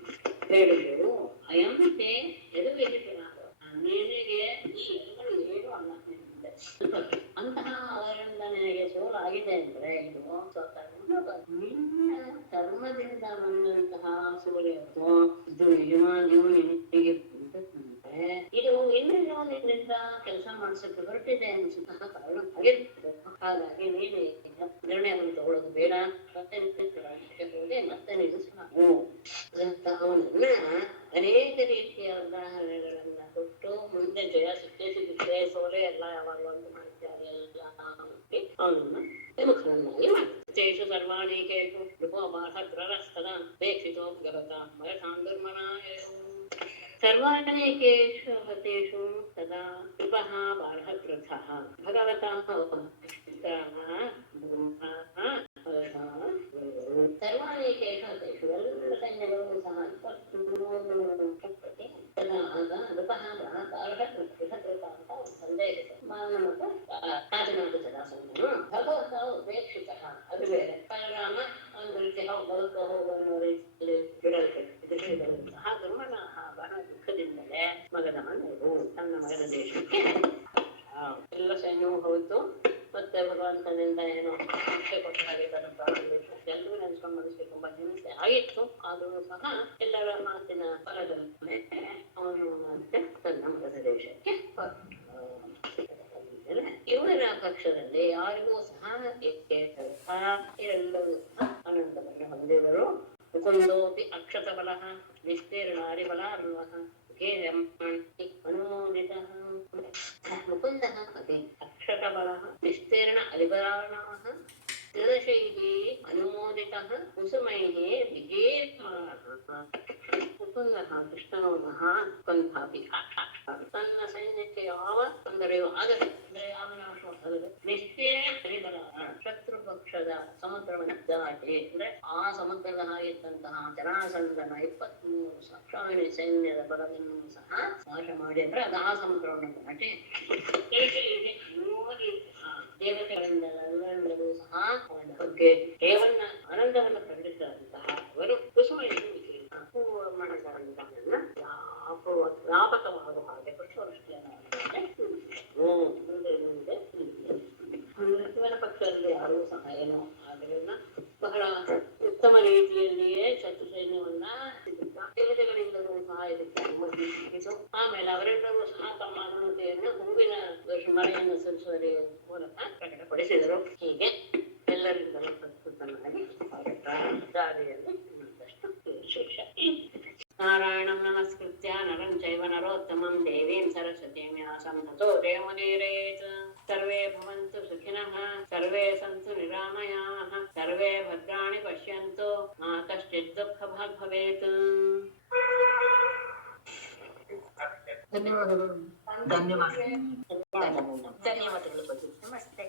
ಹೇಳಿದರು. ಅಯಂತೆ ನಿನಗೆ ಈ ಎದುಗಳು ಏನು ಅಲ್ಲ ಅಂತಹ ಅವರಿಂದ ನಿನಗೆ ಸೋಲಾಗಿದೆ ಅಂದ್ರೆ ಇದು ನಿನ್ನ ಕರ್ಮದಿಂದ ಬಂದಂತಹ ಸೋಲೆಯು ಇದು ನಿಜವಾಗಿಯೂ ನಿನಗೆ ಇದು ಇನ್ನೇನೋ ನಿನ್ನಿಂದ ಕೆಲಸ ಮಾಡಿಸಕ್ಕೆ ಹೊರಟಿದೆ ಅನ್ಸುತ್ತಾ ಕಾರಣ ಆಗಿರ್ತದೆ. ಹಾಗಾಗಿ ನೀನು ನಿರ್ಣಯವನ್ನು ತಗೊಳ್ಳೋದು ಬೇಡ, ಮತ್ತೆ ಹೋಗಿ ಮತ್ತೆ ನಿಲ್ಲಿಸಬೇಕು ಅಂತ ಅವನನ್ನ ಅನೇಕ ರೀತಿಯ ಉದಾಹರಣೆಗಳನ್ನ ಕೊಟ್ಟು ಮುಂದೆ ಜಯ ಸಿಕ್ಕೇ ಸೋಲೆ ಎಲ್ಲ ಯಾವಾಗಲೂ ಒಂದು ಮಾಡ್ತಾರೆ ಅವನನ್ನ ವಿಮುಖನನ್ನಾಗಿ ಮಾಡ್ತೇಷು ಸರ್ವಾಣೀಕೇಷು ನೃಪೋಪಾಹತ್ರರಸ್ತದ ಅಪೇಕ್ಷಿತೋ ಗರತ ಮರಸಾಂದುರ್ಮನಾಯ. ಸರ್ವಾಣೇಕೇಷು ಹತೇಷು ತದಾ ನೃಪಃ ಬಾರ್ಹತ್ರಥಃ ಭಗವತಃ ಸರ್ವಾಣೇಕೇಷು ಹತೇಷು ಎಲ್ಲ ಸೈನ್ಯಗಳು ಸಹ 23 ತದಾ ಆಗ ನೃಪಃ ಬಾರ್ಹತ್ರಥ ಅಂತ ಸಂದೇಹ ರಾಜನಾದ ಜರಾಸಂಧನು ಭಗವಂತ ಉಪೇಕ್ಷಿತಃ ಅದು ಬೇರೆ ಪರಿಣಾಮ ಒಂದು ರೀತಿ ಹೋಗುವ ರೀತಿಯಲ್ಲಿ ಬಿಡಲ್ಪಟ್ಟಿದ್ದಂತಹ ಧರ್ಮನ ಬಹಳ ದುಃಖದಿಂದಲೇ ಮಗನ ಮನೆಯು ತನ್ನ ಮಗನ ದೇಶಕ್ಕೆ ಎಲ್ಲ ಸೈನ್ಯವೂ ಹೋಯಿತು. ಮತ್ತೆ ಭಗವಂತನಿಂದ ಏನೋ ಶಿಕ್ಷೆ ಕೊಟ್ಟ ಹಾಗೆ ತನ್ನ ಪ್ರಾಣ ಬಿಟ್ಟು ಎಲ್ಲರೂ ನೆನೆಸ್ಕೊಂಡು ಮನಸ್ಸಿಗೆ ತುಂಬಾ ಹಿಂಸೆ ಆಗಿತ್ತು. ಆದರೂ ಸಹ ಎಲ್ಲರ ಮಾತಿನ ಫಲದಲ್ಲಿ ಅವನು ಮತ್ತೆ ತನ್ನ ಮಗನ ದೇಶಕ್ಕೆ ಇವರ ಪಕ್ಷದಲ್ಲಿ ಯಾರಿಗೂ ಸಹ ಎಲ್ಲರೂ ಸಹ ಆನಂದವನ್ನು ಹೊಂದಿದರು. ಮುಕುಂದೋಪಿ ಅಕ್ಷತ ಬಲಃ ನಿಸ್ತೀರ್ಣಾರಿ ಬಲಾರ್ಣವಃ ಅನುಮೋದಿತಃ. ಮುಕುಂದಃ ಅಪಿ ಅಕ್ಷತ ಬಲಃ ನಿಸ್ತೀರ್ಣ ಅಲಿಬಲಾರ್ಣವಃ ತ್ರಿದಶೈಃ ಅನುಮೋದಿತಃ ಕುಸುಮೈಃ ವಿಜೇಯಮಾನಃ. ಮುಕುಂದಃ ಕೃಷ್ಣನು ಮಹಾಸ್ಕಂಧಾಪಿ ತನ್ನ ಸೈನ್ಯಕ್ಕೆ ಯಾವ ತೊಂದರೆಯೂ ಆಗದು, ಯಾವ ನಾಶವಾಗದು. ನಿಶ್ಚಯ ಹರಿಬಲ ಶತ್ರು ಪಕ್ಷದ ಸಮುದ್ರವನ್ನು ದಾಟಿ ಅಂದ್ರೆ ಆ ಸಮುದ್ರದ ಹಾಗಿದ್ದಂತಹ ಜರಾಸಂಧನ 23 ಸಾಕ್ಷಾಣಿ ಸೈನ್ಯದ ಬಲವನ್ನು ಸಹ ನಾಶ ಮಾಡಿ ಅಂದ್ರೆ ಅದು ಆ ಸಮುದ್ರವನ್ನು ದಾಟಿ ದೇವತೆಗಳಿಂದ ಎಲ್ಲರಿಂದಲೂ ಸಹ ಅವನ ಬಗ್ಗೆ ಕೇವಲ ಆನಂದವನ್ನು ಖಂಡಿಸಿದಂತಹ ಅವರು ಕುಸುಮ ಹೂವು ಮಾಡಿದಂತಹ ವ್ಯಾಪಕವಾಗುವ ಹಾಗೆ ಪುಷ್ಪವೃಷ್ಟಿಯನ್ನು ಮುಂದೆ ಇವನ ಪಕ್ಷದಲ್ಲಿ ಯಾರೂ ಸಹ ಏನೋ ಆದ್ರಿಂದ ಬಹಳ ಉತ್ತಮ ರೀತಿಯಲ್ಲಿಯೇ ಶತ್ರು ಸೈನ್ಯವನ್ನ ದೇವತೆಗಳಿಂದಲೂ ಸಹ ಇದಕ್ಕೆ ಆಮೇಲೆ ಅವರೆಲ್ಲರೂ ಸಹ ತಮ್ಮ ಅನುಮತಿಯನ್ನು ಹೂವಿನ ಮಳೆಯನ್ನು ಸುರಿಸುವುದರ ಮೂಲಕ ಪ್ರಕಟಪಡಿಸಿದರು. ಹೀಗೆ ಎಲ್ಲರಿಂದಲೂ ಪ್ರಸ್ತುತನಾಗಿ ದಾರಿಯಲ್ಲಿ ಇನ್ನೊಂದಷ್ಟು ವಿಶೇಷ. ನಾರಾಯಣಂ ನಮಸ್ಕೃತ್ಯ ನರಂ ಚೈವ ನರೋತ್ತಮಂ ದೇವೀಂ ಸರಸ್ವತೀಂ ವ್ಯಾಸಂ ತತೋ ಜಯಮುದೀರಯೇತ್. ಸರ್ವೇ ಭವಂತು ಸುಖಿನಃ, ಸರ್ವೇ ಸಂತು ನಿರಾಮಯಾಃ, ಸರ್ವೇ ಭದ್ರಾಣಿ ಪಶ್ಯಂತು, ಮಾ ಕಶ್ಚಿತ್ ದುಃಖಭಾಗ್ ಭವೇತ್. ಧನ್ಯವಾದಗಳು. ನಮಸ್ತೆ.